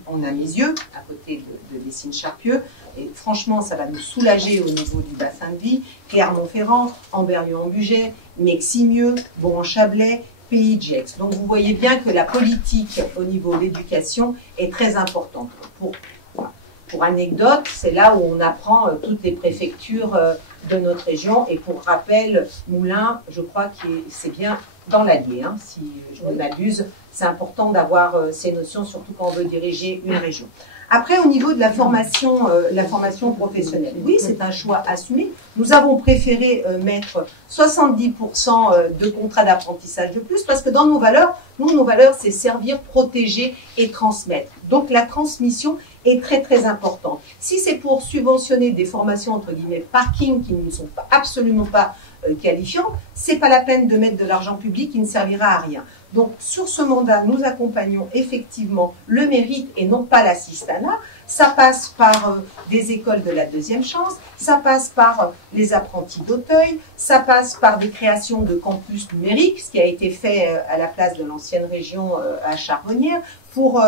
On a Mézieux, à côté de Dessines-Charpieu, et franchement, ça va nous soulager au niveau du bassin de vie. Clermont-Ferrand, Amberieu-en-Bugey, Meximieux, Bourg-en-Chablais, Pays de Gex. Donc vous voyez bien que la politique au niveau de l'éducation est très importante. Pour anecdote, c'est là où on apprend toutes les préfectures de notre région. Et pour rappel, Moulins, je crois que c'est bien dans l'Allier, hein, si je ne m'abuse. C'est important d'avoir ces notions, surtout quand on veut diriger une région. Après, au niveau de la formation professionnelle, oui, c'est un choix assumé. Nous avons préféré mettre 70% de contrats d'apprentissage de plus parce que dans nos valeurs, c'est servir, protéger et transmettre. Donc, la transmission est très, très importante. Si c'est pour subventionner des formations, entre guillemets, parking qui ne sont absolument pas qualifiantes, c'est pas la peine de mettre de l'argent public qui ne servira à rien. Donc, sur ce mandat, nous accompagnons effectivement le mérite et non pas l'assistanat. Ça passe par des écoles de la deuxième chance, ça passe par les apprentis d'Auteuil, ça passe par des créations de campus numériques, ce qui a été fait à la place de l'ancienne région à Charbonnières, pour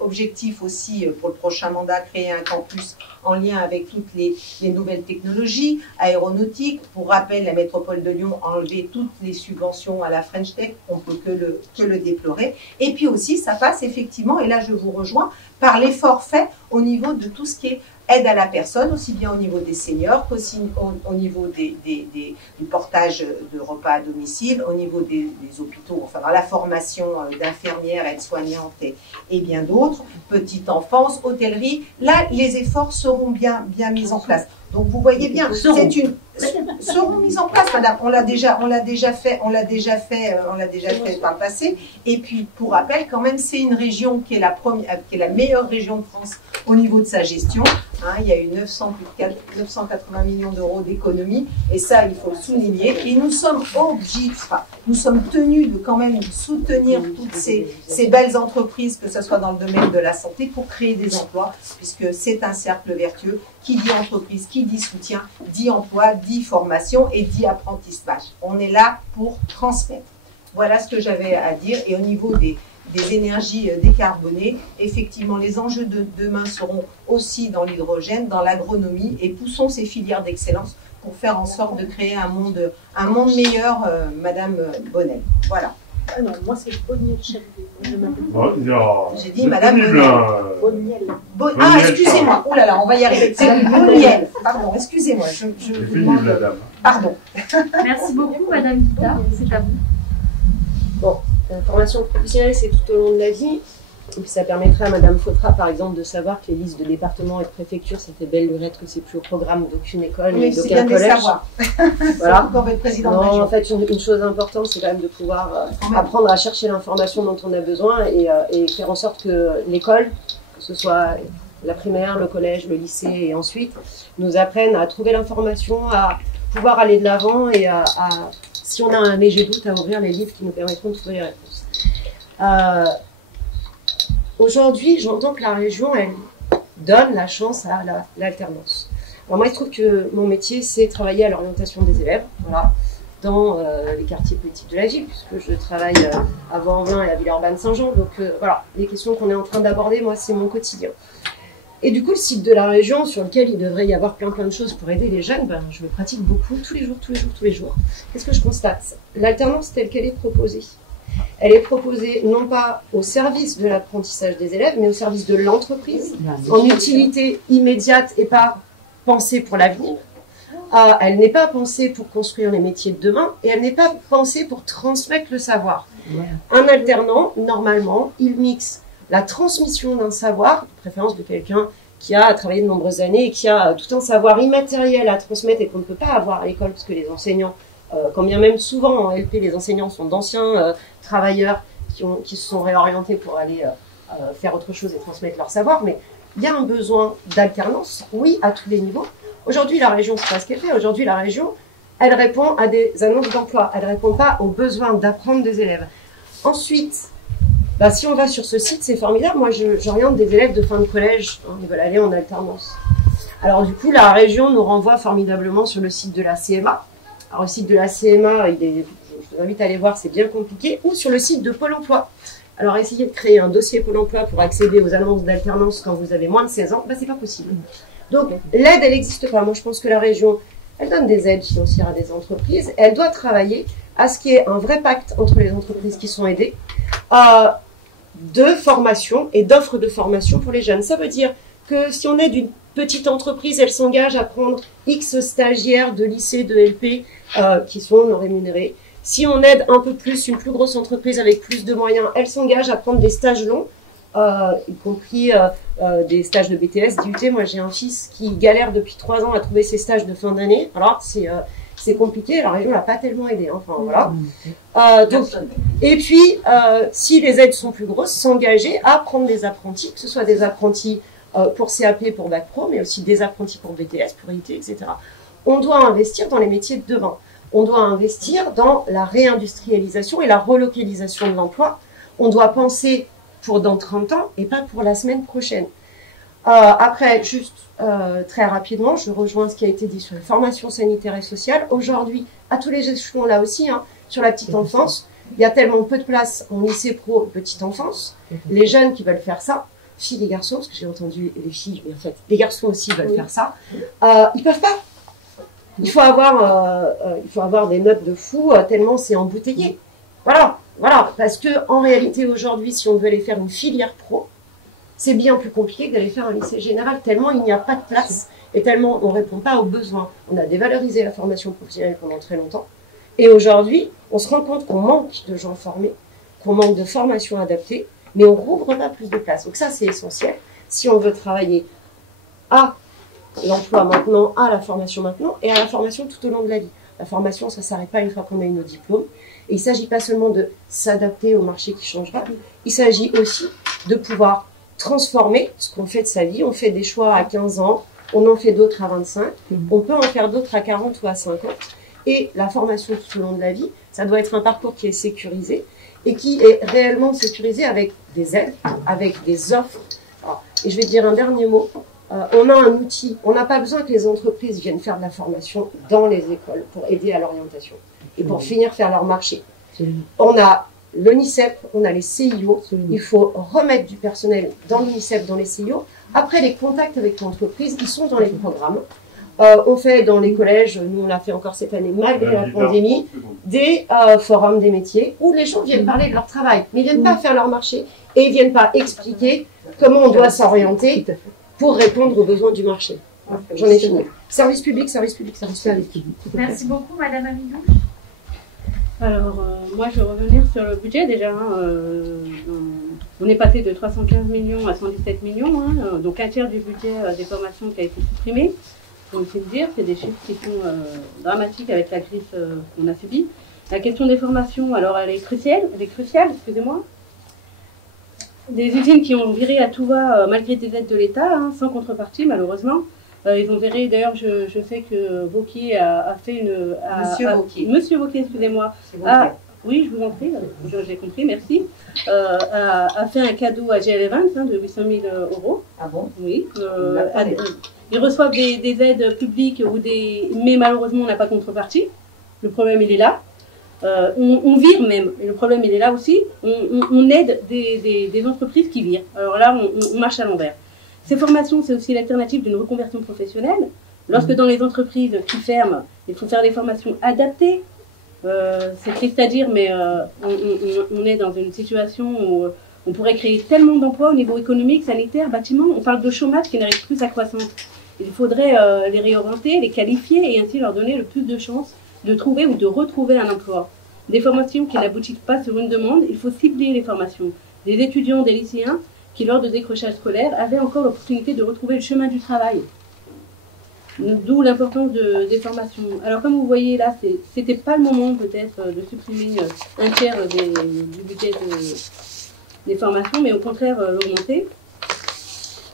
objectif aussi, pour le prochain mandat, créer un campus en lien avec toutes les nouvelles technologies, aéronautiques. Pour rappel, la métropole de Lyon a enlevé toutes les subventions à la French Tech, on peut que le déplorer. Et puis aussi, ça passe effectivement, et là je vous rejoins, par l'effort fait au niveau de tout ce qui est aide à la personne, aussi bien au niveau des seniors qu'aussi au niveau du portage de repas à domicile, au niveau des hôpitaux, enfin dans la formation d'infirmières, aides-soignantes et bien d'autres, petite enfance, hôtellerie. Là, les efforts seront bien mis en place. Donc vous voyez bien, seront mises en place, madame. On l'a déjà fait par le passé. Et puis, pour rappel, quand même, c'est une région qui est la meilleure région de France au niveau de sa gestion. Hein, il y a eu 980 millions d'euros d'économies, et ça, il faut le souligner. Et nous sommes nous sommes tenus de quand même soutenir toutes ces belles entreprises, que ce soit dans le domaine de la santé, pour créer des emplois, puisque c'est un cercle vertueux. Qui dit entreprise, qui dit soutien, dit emploi, dit formation et dit apprentissage. On est là pour transmettre. Voilà ce que j'avais à dire. Et au niveau des énergies décarbonées, effectivement, les enjeux de demain seront aussi dans l'hydrogène, dans l'agronomie, et poussons ces filières d'excellence pour faire en sorte de créer un monde meilleur, Madame Bonnel. Voilà. Ah non, moi c'est Boniel Chalvet. J'ai dit Madame Boniel. Ah, excusez-moi. Oh là là, on va y arriver. C'est Boniel. Pardon, excusez-moi. Je vous demande... Pardon. Merci beaucoup, Madame Guittard. C'est à vous. Bon, la formation professionnelle, c'est tout au long de la vie. Et puis ça permettrait à Madame Fautra, par exemple, de savoir que les listes de départements et de préfectures, ça fait belle lurette que c'est plus au programme d'aucune école et d'aucun collège. Voilà. Non, en fait, une chose importante, c'est quand même de pouvoir apprendre à chercher l'information dont on a besoin et faire en sorte que l'école, que ce soit la primaire, le collège, le lycée et ensuite, nous apprennent à trouver l'information, à pouvoir aller de l'avant et si on a un léger doute, à ouvrir les livres qui nous permettront de trouver les réponses. Aujourd'hui, j'entends que la région, elle donne la chance à l'alternance. Alors moi, il se trouve que mon métier, c'est travailler à l'orientation des élèves, voilà, dans les quartiers politiques de la ville, puisque je travaille à Vaux-en-Velin et à Villeurbanne-Saint-Jean. Donc voilà, les questions qu'on est en train d'aborder, moi, c'est mon quotidien. Et du coup, le site de la région, sur lequel il devrait y avoir plein de choses pour aider les jeunes, je le pratique beaucoup, tous les jours. Qu'est-ce que je constate? L'alternance telle qu'elle est proposée. Elle est proposée non pas au service de l'apprentissage des élèves, mais au service de l'entreprise, en utilité immédiate et pas pensée pour l'avenir. Elle n'est pas pensée pour construire les métiers de demain et elle n'est pas pensée pour transmettre le savoir. Un alternant, normalement, il mixe la transmission d'un savoir, de préférence de quelqu'un qui a travaillé de nombreuses années et qui a tout un savoir immatériel à transmettre et qu'on ne peut pas avoir à l'école parce que les enseignants, quand bien même souvent en LP, les enseignants sont d'anciens travailleurs qui se sont réorientés pour aller faire autre chose et transmettre leur savoir, mais il y a un besoin d'alternance, oui, à tous les niveaux. Aujourd'hui, la région, c'est pas ce qu'elle fait. Aujourd'hui, la région, elle répond à des annonces d'emploi. Elle répond pas aux besoins d'apprendre des élèves. Ensuite, si on va sur ce site, c'est formidable. Moi, j'oriente des élèves de fin de collège. Ils veulent aller en alternance. Alors, du coup, la région nous renvoie formidablement sur le site de la CMA. Alors, le site de la CMA, je vous invite à aller voir, c'est bien compliqué. Ou sur le site de Pôle emploi. Alors, essayez de créer un dossier Pôle emploi pour accéder aux annonces d'alternance quand vous avez moins de 16 ans. C'est pas possible. Donc, l'aide, elle n'existe pas. Moi, je pense que la région, elle donne des aides financières à des entreprises. Elle doit travailler à ce qu'il y ait un vrai pacte entre les entreprises qui sont aidées de formation et d'offres de formation pour les jeunes. Ça veut dire que si on aide une petite entreprise, elle s'engage à prendre X stagiaires de lycée, de LP qui sont non rémunérés. Si on aide un peu plus une plus grosse entreprise avec plus de moyens, elle s'engage à prendre des stages longs, y compris des stages de BTS, d'IUT. Moi, j'ai un fils qui galère depuis 3 ans à trouver ses stages de fin d'année. Alors, c'est compliqué. La région l'a pas tellement aidé. Hein. Enfin, voilà. Donc, et puis, si les aides sont plus grosses, s'engager à prendre des apprentis, que ce soit des apprentis pour CAP, pour Bac Pro, mais aussi des apprentis pour BTS, pour IT, etc. On doit investir dans les métiers de demain. On doit investir dans la réindustrialisation et la relocalisation de l'emploi. On doit penser pour dans 30 ans et pas pour la semaine prochaine. Après, juste très rapidement, je rejoins ce qui a été dit sur les formations sanitaires et sociales. Aujourd'hui, à tous les échelons là aussi, hein, sur la petite enfance, il y a tellement peu de place en lycée pro petite enfance. Les jeunes qui veulent faire ça, filles et garçons, parce que j'ai entendu les filles, mais en fait, les garçons aussi veulent faire ça, ils peuvent pas. Il faut avoir des notes de fou tellement c'est embouteillé. Voilà, parce que en réalité aujourd'hui, si on veut aller faire une filière pro, c'est bien plus compliqué que d'aller faire un lycée général, tellement il n'y a pas de place et tellement on ne répond pas aux besoins. On a dévalorisé la formation professionnelle pendant très longtemps et aujourd'hui, on se rend compte qu'on manque de gens formés, qu'on manque de formation adaptée, mais on rouvre pas plus de place. Donc ça, c'est essentiel si on veut travailler à l'emploi maintenant, à la formation maintenant et à la formation tout au long de la vie. La formation, ça ne s'arrête pas une fois qu'on a eu nos diplômes. Et il ne s'agit pas seulement de s'adapter au marché qui changera, il s'agit aussi de pouvoir transformer ce qu'on fait de sa vie. On fait des choix à 15 ans, on en fait d'autres à 25, on peut en faire d'autres à 40 ou à 50. Et la formation tout au long de la vie, ça doit être un parcours qui est sécurisé et qui est réellement sécurisé avec des aides, avec des offres. Et je vais dire un dernier mot. On a un outil, on n'a pas besoin que les entreprises viennent faire de la formation dans les écoles pour aider à l'orientation et pour finir faire leur marché. On a l'UNICEF, on a les CIO, il faut remettre du personnel dans l'UNICEF, dans les CIO. Après, les contacts avec l'entreprise, ils sont dans les programmes. On fait dans les collèges, nous on l'a fait encore cette année malgré la pandémie, des forums des métiers où les gens viennent parler de leur travail, mais ils viennent pas faire leur marché et ils viennent pas expliquer comment on doit s'orienter pour répondre aux besoins du marché. J'en ai fini. Service public, service public, service public. Merci beaucoup, Madame Amidou. Alors, moi, je vais revenir sur le budget déjà. On est passé de 315 millions à 117 millions, donc un tiers du budget des formations qui a été supprimé. Il faut aussi le dire, c'est des chiffres qui sont dramatiques avec la crise qu'on a subie. La question des formations, alors elle est cruciale, excusez-moi. Des usines qui ont viré à tout va malgré des aides de l'État, sans contrepartie malheureusement. Ils ont viré, d'ailleurs je sais que Vauquier a fait une... Monsieur Vauquier, excusez-moi. Oui, je vous en prie, j'ai compris, merci. A fait un cadeau à GL Events de 800 000 euros. Ah bon? Oui. Ils reçoivent des aides publiques, mais malheureusement on n'a pas de contrepartie. Le problème il est là. On vire même, et le problème il est là aussi, on aide des entreprises qui virent. Alors là, on marche à l'envers. Ces formations, c'est aussi l'alternative d'une reconversion professionnelle. Lorsque dans les entreprises qui ferment, il faut faire des formations adaptées. C'est triste à dire, mais on est dans une situation où on pourrait créer tellement d'emplois au niveau économique, sanitaire, bâtiment. On parle de chômage qui n'arrive plus à croissance. Il faudrait les réorienter, les qualifier et ainsi leur donner le plus de chances de trouver ou de retrouver un emploi. Des formations qui n'aboutissent pas sur une demande, il faut cibler les formations. Des étudiants, des lycéens qui, lors de décrochage scolaire, avaient encore l'opportunité de retrouver le chemin du travail. D'où l'importance des formations. Alors comme vous voyez là, c'était pas le moment peut-être de supprimer un tiers du budget des formations, mais au contraire l'augmenter.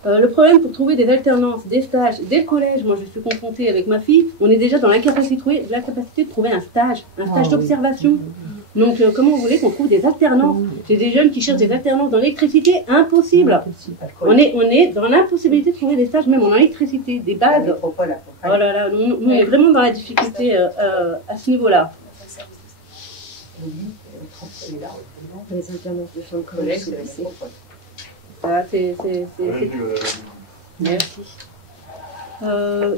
Le problème pour trouver des alternances, des stages, dès le collège, moi je suis confrontée avec ma fille, on est déjà dans l'incapacité de trouver un stage d'observation. Donc comment vous voulez qu'on trouve des alternances? J'ai des jeunes qui cherchent des alternances dans l'électricité, impossible. On est dans l'impossibilité de trouver des stages même en électricité, des bases. Oh là là, nous on est vraiment dans la difficulté à ce niveau-là. Les alternances de fin de collège, c'est Merci.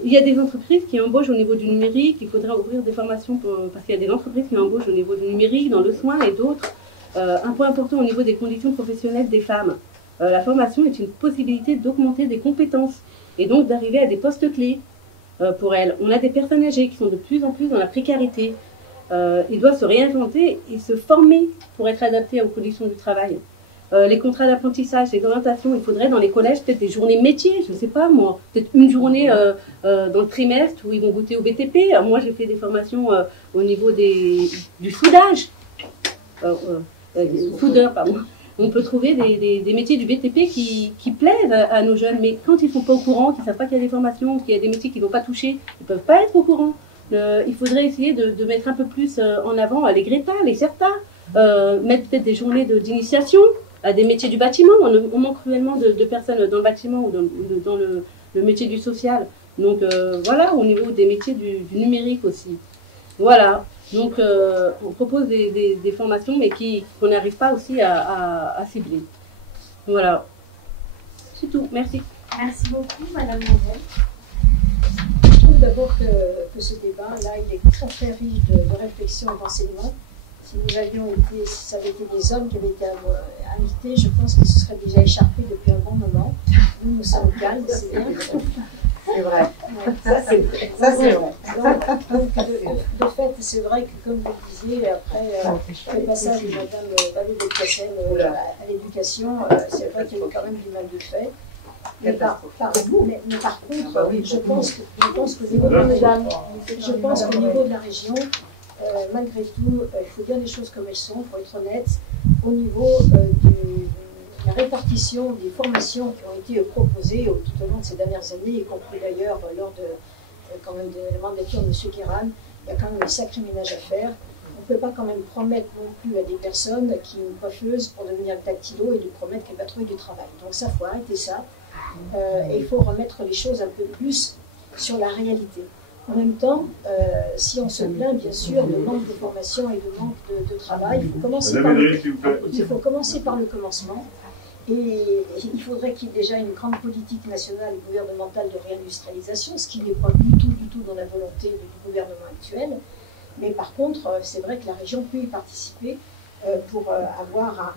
Il y a des entreprises qui embauchent au niveau du numérique. Il faudrait ouvrir des formations parce qu'il y a des entreprises qui embauchent au niveau du numérique, dans le soin et d'autres. Un point important au niveau des conditions professionnelles des femmes. La formation est une possibilité d'augmenter des compétences et donc d'arriver à des postes clés pour elles. On a des personnes âgées qui sont de plus en plus dans la précarité. Ils doivent se réinventer et se former pour être adaptés aux conditions du travail. Les contrats d'apprentissage, les orientations, il faudrait dans les collèges peut-être des journées métiers, je ne sais pas moi, peut-être une journée dans le trimestre où ils vont goûter au BTP. Moi j'ai fait des formations au niveau du soudage, soudeur pardon. On peut trouver des métiers du BTP qui plaisent à nos jeunes, mais quand ils ne sont pas au courant, qu'ils ne savent pas qu'il y a des formations, qu'il y a des métiers qu'ils ne vont pas toucher, ils ne peuvent pas être au courant. Il faudrait essayer de mettre un peu plus en avant les Greta, les CERTA, mettre peut-être des journées d'initiation à des métiers du bâtiment. On manque cruellement de personnes dans le bâtiment ou dans le métier du social. Donc voilà, au niveau des métiers du numérique aussi. Voilà, donc on propose des formations mais qu'on n'arrive pas aussi à cibler. Voilà, c'est tout, merci. Merci beaucoup, Madame Mondet. Je trouve d'abord que ce débat, là, il est très très riche de réflexion et d'enseignement. Si ça avait été des hommes qui avaient été invités, je pense que ce serait déjà échappé depuis un bon moment. Nous sommes calmes, c'est bien. C'est vrai. Ouais. Ça, c'est vrai. Donc, de fait, c'est vrai que, comme vous le disiez, après le passage de Madame Valérie Belkacem à l'éducation, c'est vrai qu'il y a eu quand même du mal de fait. Mais par contre, je pense qu'au niveau de la région, malgré tout, il faut dire les choses comme elles sont, pour être honnête, au niveau de la répartition des formations qui ont été proposées tout au long de ces dernières années, y compris d'ailleurs lors de la mandature de M. Guéran, il y a quand même un sacré ménage à faire. On ne peut pas quand même promettre non plus à des personnes qui ont une coiffeuse pour devenir dactylo et lui promettre qu'elle va trouver du travail. Donc ça, il faut arrêter ça. Et il faut remettre les choses un peu plus sur la réalité. En même temps, si on se plaint bien sûr de manque de formation et de manque de travail, il faut commencer par le commencement. Et il faudrait qu'il y ait déjà une grande politique nationale et gouvernementale de réindustrialisation, ce qui n'est pas du tout dans la volonté du gouvernement actuel. Mais par contre, c'est vrai que la région peut y participer pour avoir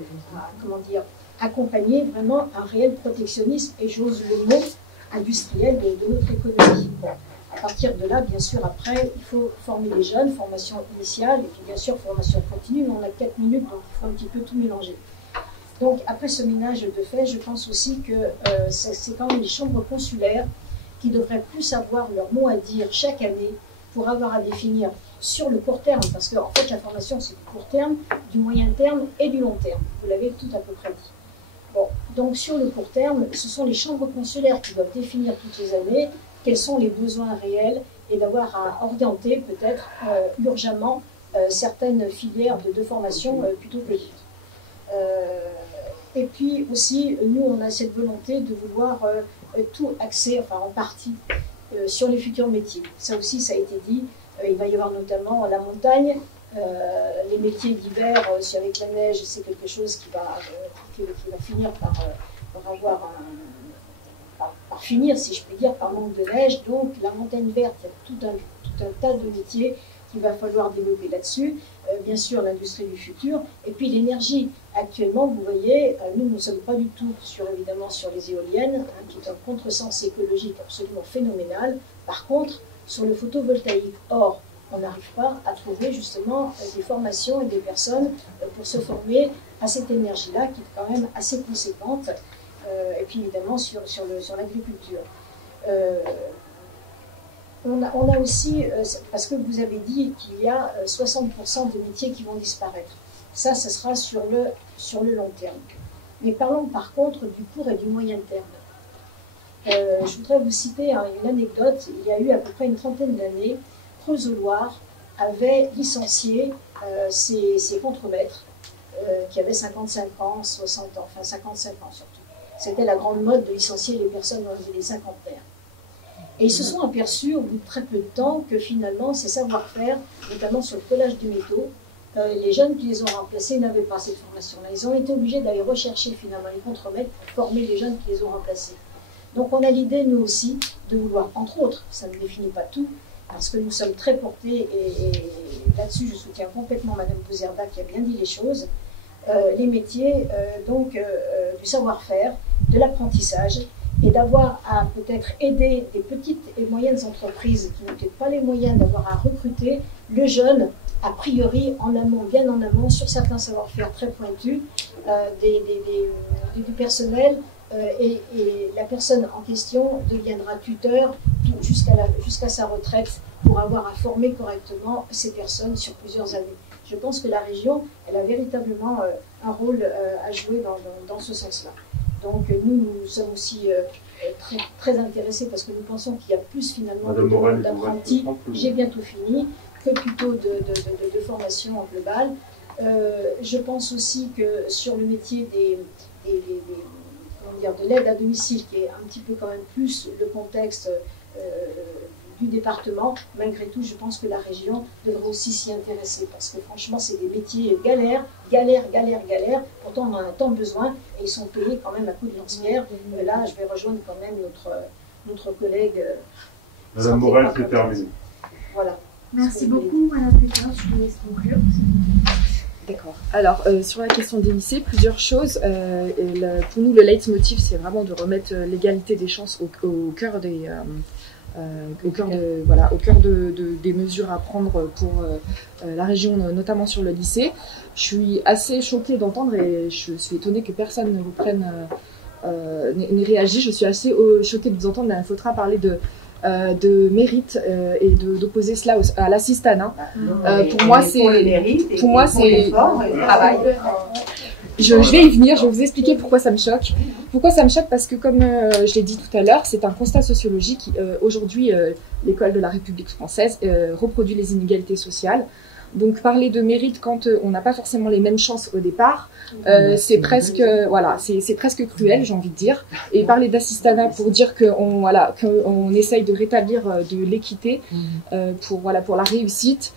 accompagner vraiment un réel protectionnisme, et j'ose le mot, industriel de notre économie. Bon, à partir de là, bien sûr, après, il faut former les jeunes, formation initiale, et puis bien sûr, formation continue, mais on a 4 minutes, donc il faut un petit peu tout mélanger. Donc, après ce ménage de fait, je pense aussi que c'est quand même les chambres consulaires qui devraient plus avoir leur mot à dire chaque année pour avoir à définir sur le court terme, parce qu'en fait, la formation, c'est du court terme, du moyen terme et du long terme. Vous l'avez tout à peu près dit. Bon, donc sur le court terme, ce sont les chambres consulaires qui doivent définir toutes les années quels sont les besoins réels et d'avoir à orienter peut-être urgemment certaines filières de formation plutôt que d'autres. Et puis aussi, nous, on a cette volonté de vouloir tout axer, enfin en partie, sur les futurs métiers. Ça aussi, ça a été dit. Il va y avoir notamment la montagne, les métiers d'hiver, avec la neige, c'est quelque chose qui va finir par finir, si je puis dire, par manque de neige. Donc la montagne verte, il y a tout un tas de métiers qu'il va falloir développer là-dessus. Bien sûr, l'industrie du futur. Et puis l'énergie. Actuellement, vous voyez, nous ne sommes pas du tout évidemment sur les éoliennes, qui est un contresens écologique absolument phénoménal. Par contre, sur le photovoltaïque. Or, on n'arrive pas à trouver justement des formations et des personnes pour se former à cette énergie-là, qui est quand même assez conséquente, et puis évidemment sur l'agriculture. On a aussi, parce que vous avez dit qu'il y a 60% de métiers qui vont disparaître. Ça sera sur le long terme. Mais parlons par contre du court et du moyen terme. Je voudrais vous citer une anecdote. Il y a eu à peu près une trentaine d'années, Creusot-Loire avait licencié ses contremaîtres qui avaient 55 ans, 60 ans, enfin 55 ans surtout. C'était la grande mode de licencier les personnes dans les cinquantenaires. Et ils se sont aperçus au bout de très peu de temps que finalement ces savoir-faire, notamment sur le collage des métaux, les jeunes qui les ont remplacés n'avaient pas cette formation-là. Ils ont été obligés d'aller rechercher finalement les contremaîtres pour former les jeunes qui les ont remplacés. Donc on a l'idée, nous aussi, de vouloir, entre autres, ça ne définit pas tout, parce que nous sommes très portés, et là-dessus je soutiens complètement Madame Bouzerda qui a bien dit les choses, les métiers du savoir-faire, de l'apprentissage, et d'avoir à peut-être aider des petites et moyennes entreprises qui n'ont peut-être pas les moyens d'avoir à recruter le jeune, a priori en amont, bien en amont, sur certains savoir-faire très pointus, du personnel, et la personne en question deviendra tuteur jusqu'à sa retraite pour avoir à former correctement ces personnes sur plusieurs années. Je pense que la région, elle a véritablement un rôle à jouer dans ce sens-là. Donc nous sommes aussi très, très intéressés parce que nous pensons qu'il y a plus finalement d'apprentis, j'ai bientôt fini, que plutôt de formation en global. Je pense aussi que sur le métier de l'aide à domicile, qui est un petit peu quand même plus le contexte du département, malgré tout, je pense que la région devrait aussi s'y intéresser, parce que franchement, c'est des métiers galères, pourtant on en a tant besoin, et ils sont payés quand même à coup de lance-pierre. Là, je vais rejoindre quand même notre collègue. Madame Morel, c'est terminé. Voilà. Merci beaucoup, Madame Pétain, je vous laisse conclure. D'accord. Alors, sur la question des lycées, plusieurs choses. Pour nous, le leitmotiv, c'est vraiment de remettre l'égalité des chances au cœur des mesures à prendre pour la région, notamment sur le lycée. Je suis assez choquée d'entendre, et je suis étonnée que personne ne vous prenne n'ait réagi. Je suis assez choquée de vous entendre, Madame Fautra, parler de mérite et d'opposer cela à l'assistanat. Pour moi, c'est travail. Je vais y venir, je vais vous expliquer pourquoi ça me choque. Pourquoi ça me choque? Parce que, comme je l'ai dit tout à l'heure, c'est un constat sociologique. Aujourd'hui, l'école de la République française reproduit les inégalités sociales. Donc, parler de mérite quand on n'a pas forcément les mêmes chances au départ, c'est presque, voilà, c'est presque cruel, j'ai envie de dire. Et parler d'assistanat pour dire qu'on essaye de rétablir de l'équité pour la réussite,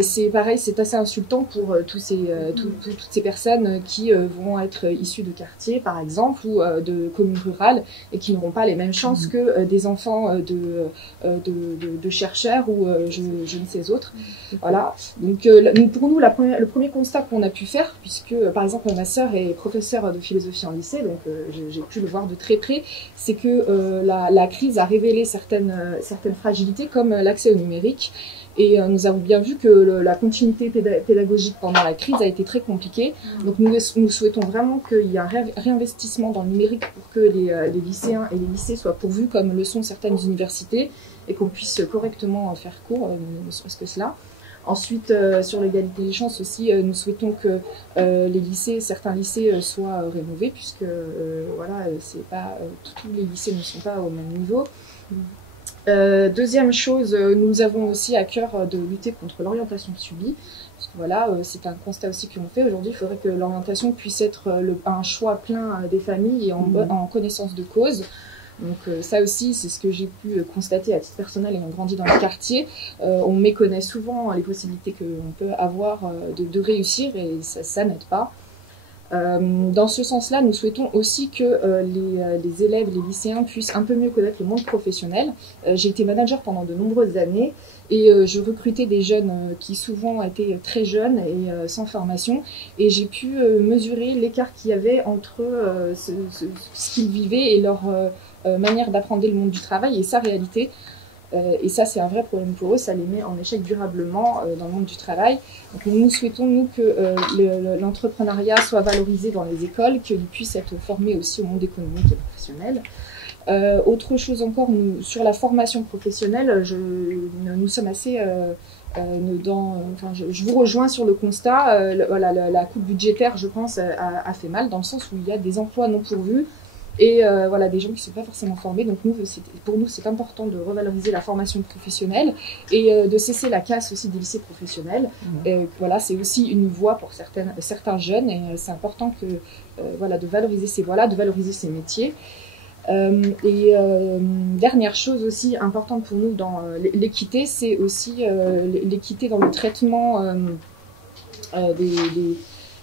c'est pareil, c'est assez insultant pour toutes ces personnes qui vont être issues de quartiers, par exemple, ou de communes rurales, et qui n'auront pas les mêmes chances que des enfants de chercheurs ou je ne sais autres. Voilà. Donc pour nous, le premier constat qu'on a pu faire, puisque par exemple ma sœur est professeure de philosophie en lycée, donc j'ai pu le voir de très près, c'est que la crise a révélé certaines fragilités comme l'accès au numérique. Et nous avons bien vu que la continuité pédagogique pendant la crise a été très compliquée. Donc nous souhaitons vraiment qu'il y ait un réinvestissement dans le numérique pour que les lycéens et les lycées soient pourvus comme le sont certaines universités et qu'on puisse correctement faire cours, ne serait-ce que cela. Ensuite, sur l'égalité des chances aussi, nous souhaitons que certains lycées soient rénovés, puisque c'est pas tous les lycées ne sont pas au même niveau. Deuxième chose, nous avons aussi à cœur de lutter contre l'orientation subie. Parce que voilà, c'est un constat aussi que l'on fait. Aujourd'hui, il faudrait que l'orientation puisse être un choix plein des familles et en connaissance de cause. Donc ça aussi, c'est ce que j'ai pu constater à titre personnel ayant grandi dans le quartier. On méconnaît souvent les possibilités qu'on peut avoir de réussir et ça n'aide pas. Dans ce sens-là, nous souhaitons aussi que les élèves, les lycéens puissent un peu mieux connaître le monde professionnel. J'ai été manager pendant de nombreuses années et je recrutais des jeunes qui souvent étaient très jeunes et sans formation, et j'ai pu mesurer l'écart qu'il y avait entre ce qu'ils vivaient et leur manière d'apprendre le monde du travail et sa réalité. Et ça, c'est un vrai problème pour eux, ça les met en échec durablement dans le monde du travail. Donc nous souhaitons, nous, que l'entrepreneuriat soit valorisé dans les écoles, qu'il puisse être formé aussi au monde économique et professionnel. Autre chose encore, sur la formation professionnelle, nous sommes assez... je vous rejoins sur le constat, la coupe budgétaire, je pense, a fait mal, dans le sens où il y a des emplois non pourvus, et des gens qui ne sont pas forcément formés. Donc pour nous, c'est important de revaloriser la formation professionnelle et de cesser la casse aussi des lycées professionnels. C'est aussi une voie pour certains jeunes, et c'est important de valoriser ces voies-là, de valoriser ces métiers. Dernière chose aussi importante pour nous dans l'équité, c'est aussi l'équité dans le traitement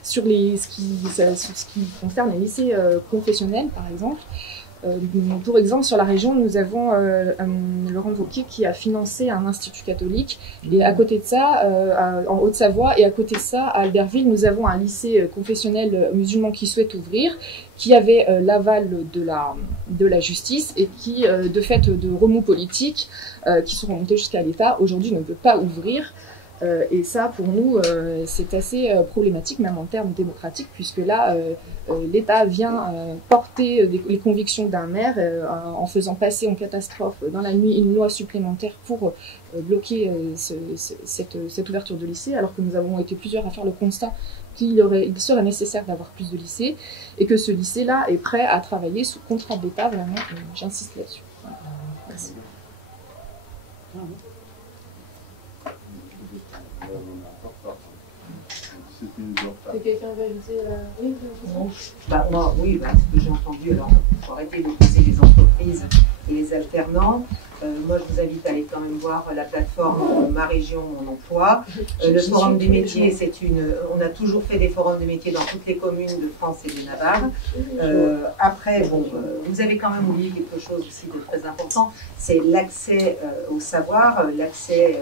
sur ce qui concerne les lycées confessionnels, par exemple. Pour exemple, sur la région, nous avons Laurent Wauquiez qui a financé un institut catholique. Et à côté de ça, en Haute-Savoie, et à côté de ça, à Albertville, nous avons un lycée confessionnel musulman qui souhaite ouvrir, qui avait l'aval de la justice et qui, de fait de remous politiques qui sont remontés jusqu'à l'État, aujourd'hui ne peut pas ouvrir. Et ça, pour nous, c'est assez problématique, même en termes démocratiques, puisque là, l'État vient porter les convictions d'un maire en faisant passer en catastrophe dans la nuit une loi supplémentaire pour bloquer cette ouverture de lycée, alors que nous avons été plusieurs à faire le constat qu'il serait nécessaire d'avoir plus de lycées, et que ce lycée-là est prêt à travailler sous contrat d'État, vraiment, j'insiste là-dessus. Voilà. Merci. Quelqu'un veut ajouter oui, moi, oui, ce que j'ai entendu, alors il faut arrêter d'opposer les entreprises et les alternants. Moi, je vous invite à aller quand même voir la plateforme Ma Région, Mon Emploi. Le forum des métiers, on a toujours fait des forums de métiers dans toutes les communes de France et de Navarre. Après, vous avez quand même oublié quelque chose aussi de très important, c'est l'accès au savoir, l'accès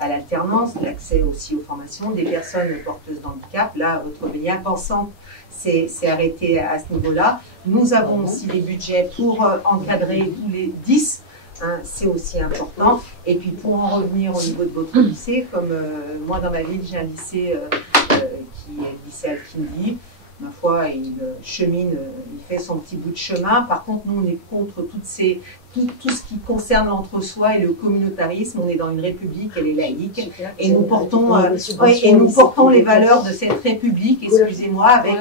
à l'alternance, l'accès aussi aux formations des personnes porteuses d'handicap. Là, votre bien-pensante s'est arrêtée à ce niveau-là. Nous avons aussi des budgets pour encadrer tous les 10, c'est aussi important. Et puis pour en revenir au niveau de votre lycée, comme moi dans ma ville, j'ai un lycée qui est le lycée Alkindi. Ma foi, il chemine, il fait son petit bout de chemin. Par contre, nous, on est contre tout ce qui concerne l'entre-soi et le communautarisme. On est dans une république, elle est laïque, et nous portons les valeurs de cette république, excusez-moi, avec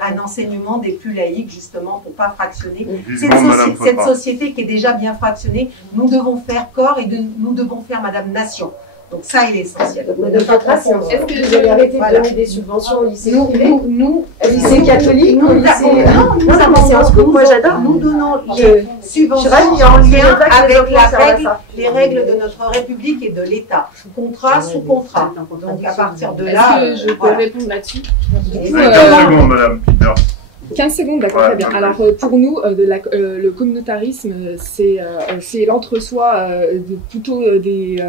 un enseignement des plus laïques, justement, pour pas fractionner. Cette société qui est déjà bien fractionnée, nous devons faire corps et nous devons faire Madame Nation. Donc ça, il est essentiel. Est-ce que vous allez arrêter de donner des subventions au lycée privé? Nous, lycée catholique, au lycée... Non, moi j'adore. Nous donnons les subventions en lien avec les règles de notre République et de l'État. Contrat sous contrat. Donc à partir de là... Est-ce que je peux répondre là-dessus? 15 secondes, madame Peter. 15 secondes, d'accord, très bien. Alors pour nous, le communautarisme, c'est l'entre-soi plutôt des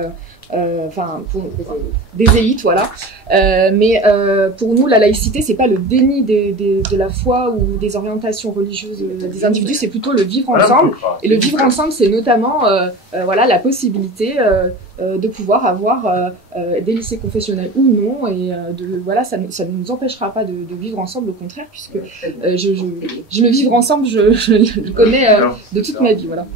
élites, voilà. Mais pour nous, la laïcité, c'est pas le déni de la foi ou des orientations religieuses des individus, c'est plutôt le vivre ensemble. Et le vivre ensemble, c'est notamment voilà, la possibilité de pouvoir avoir des lycées confessionnels ou non, et voilà, ça ne nous empêchera pas de vivre ensemble, au contraire, puisque le vivre ensemble, je le connais de toute ma vie, voilà.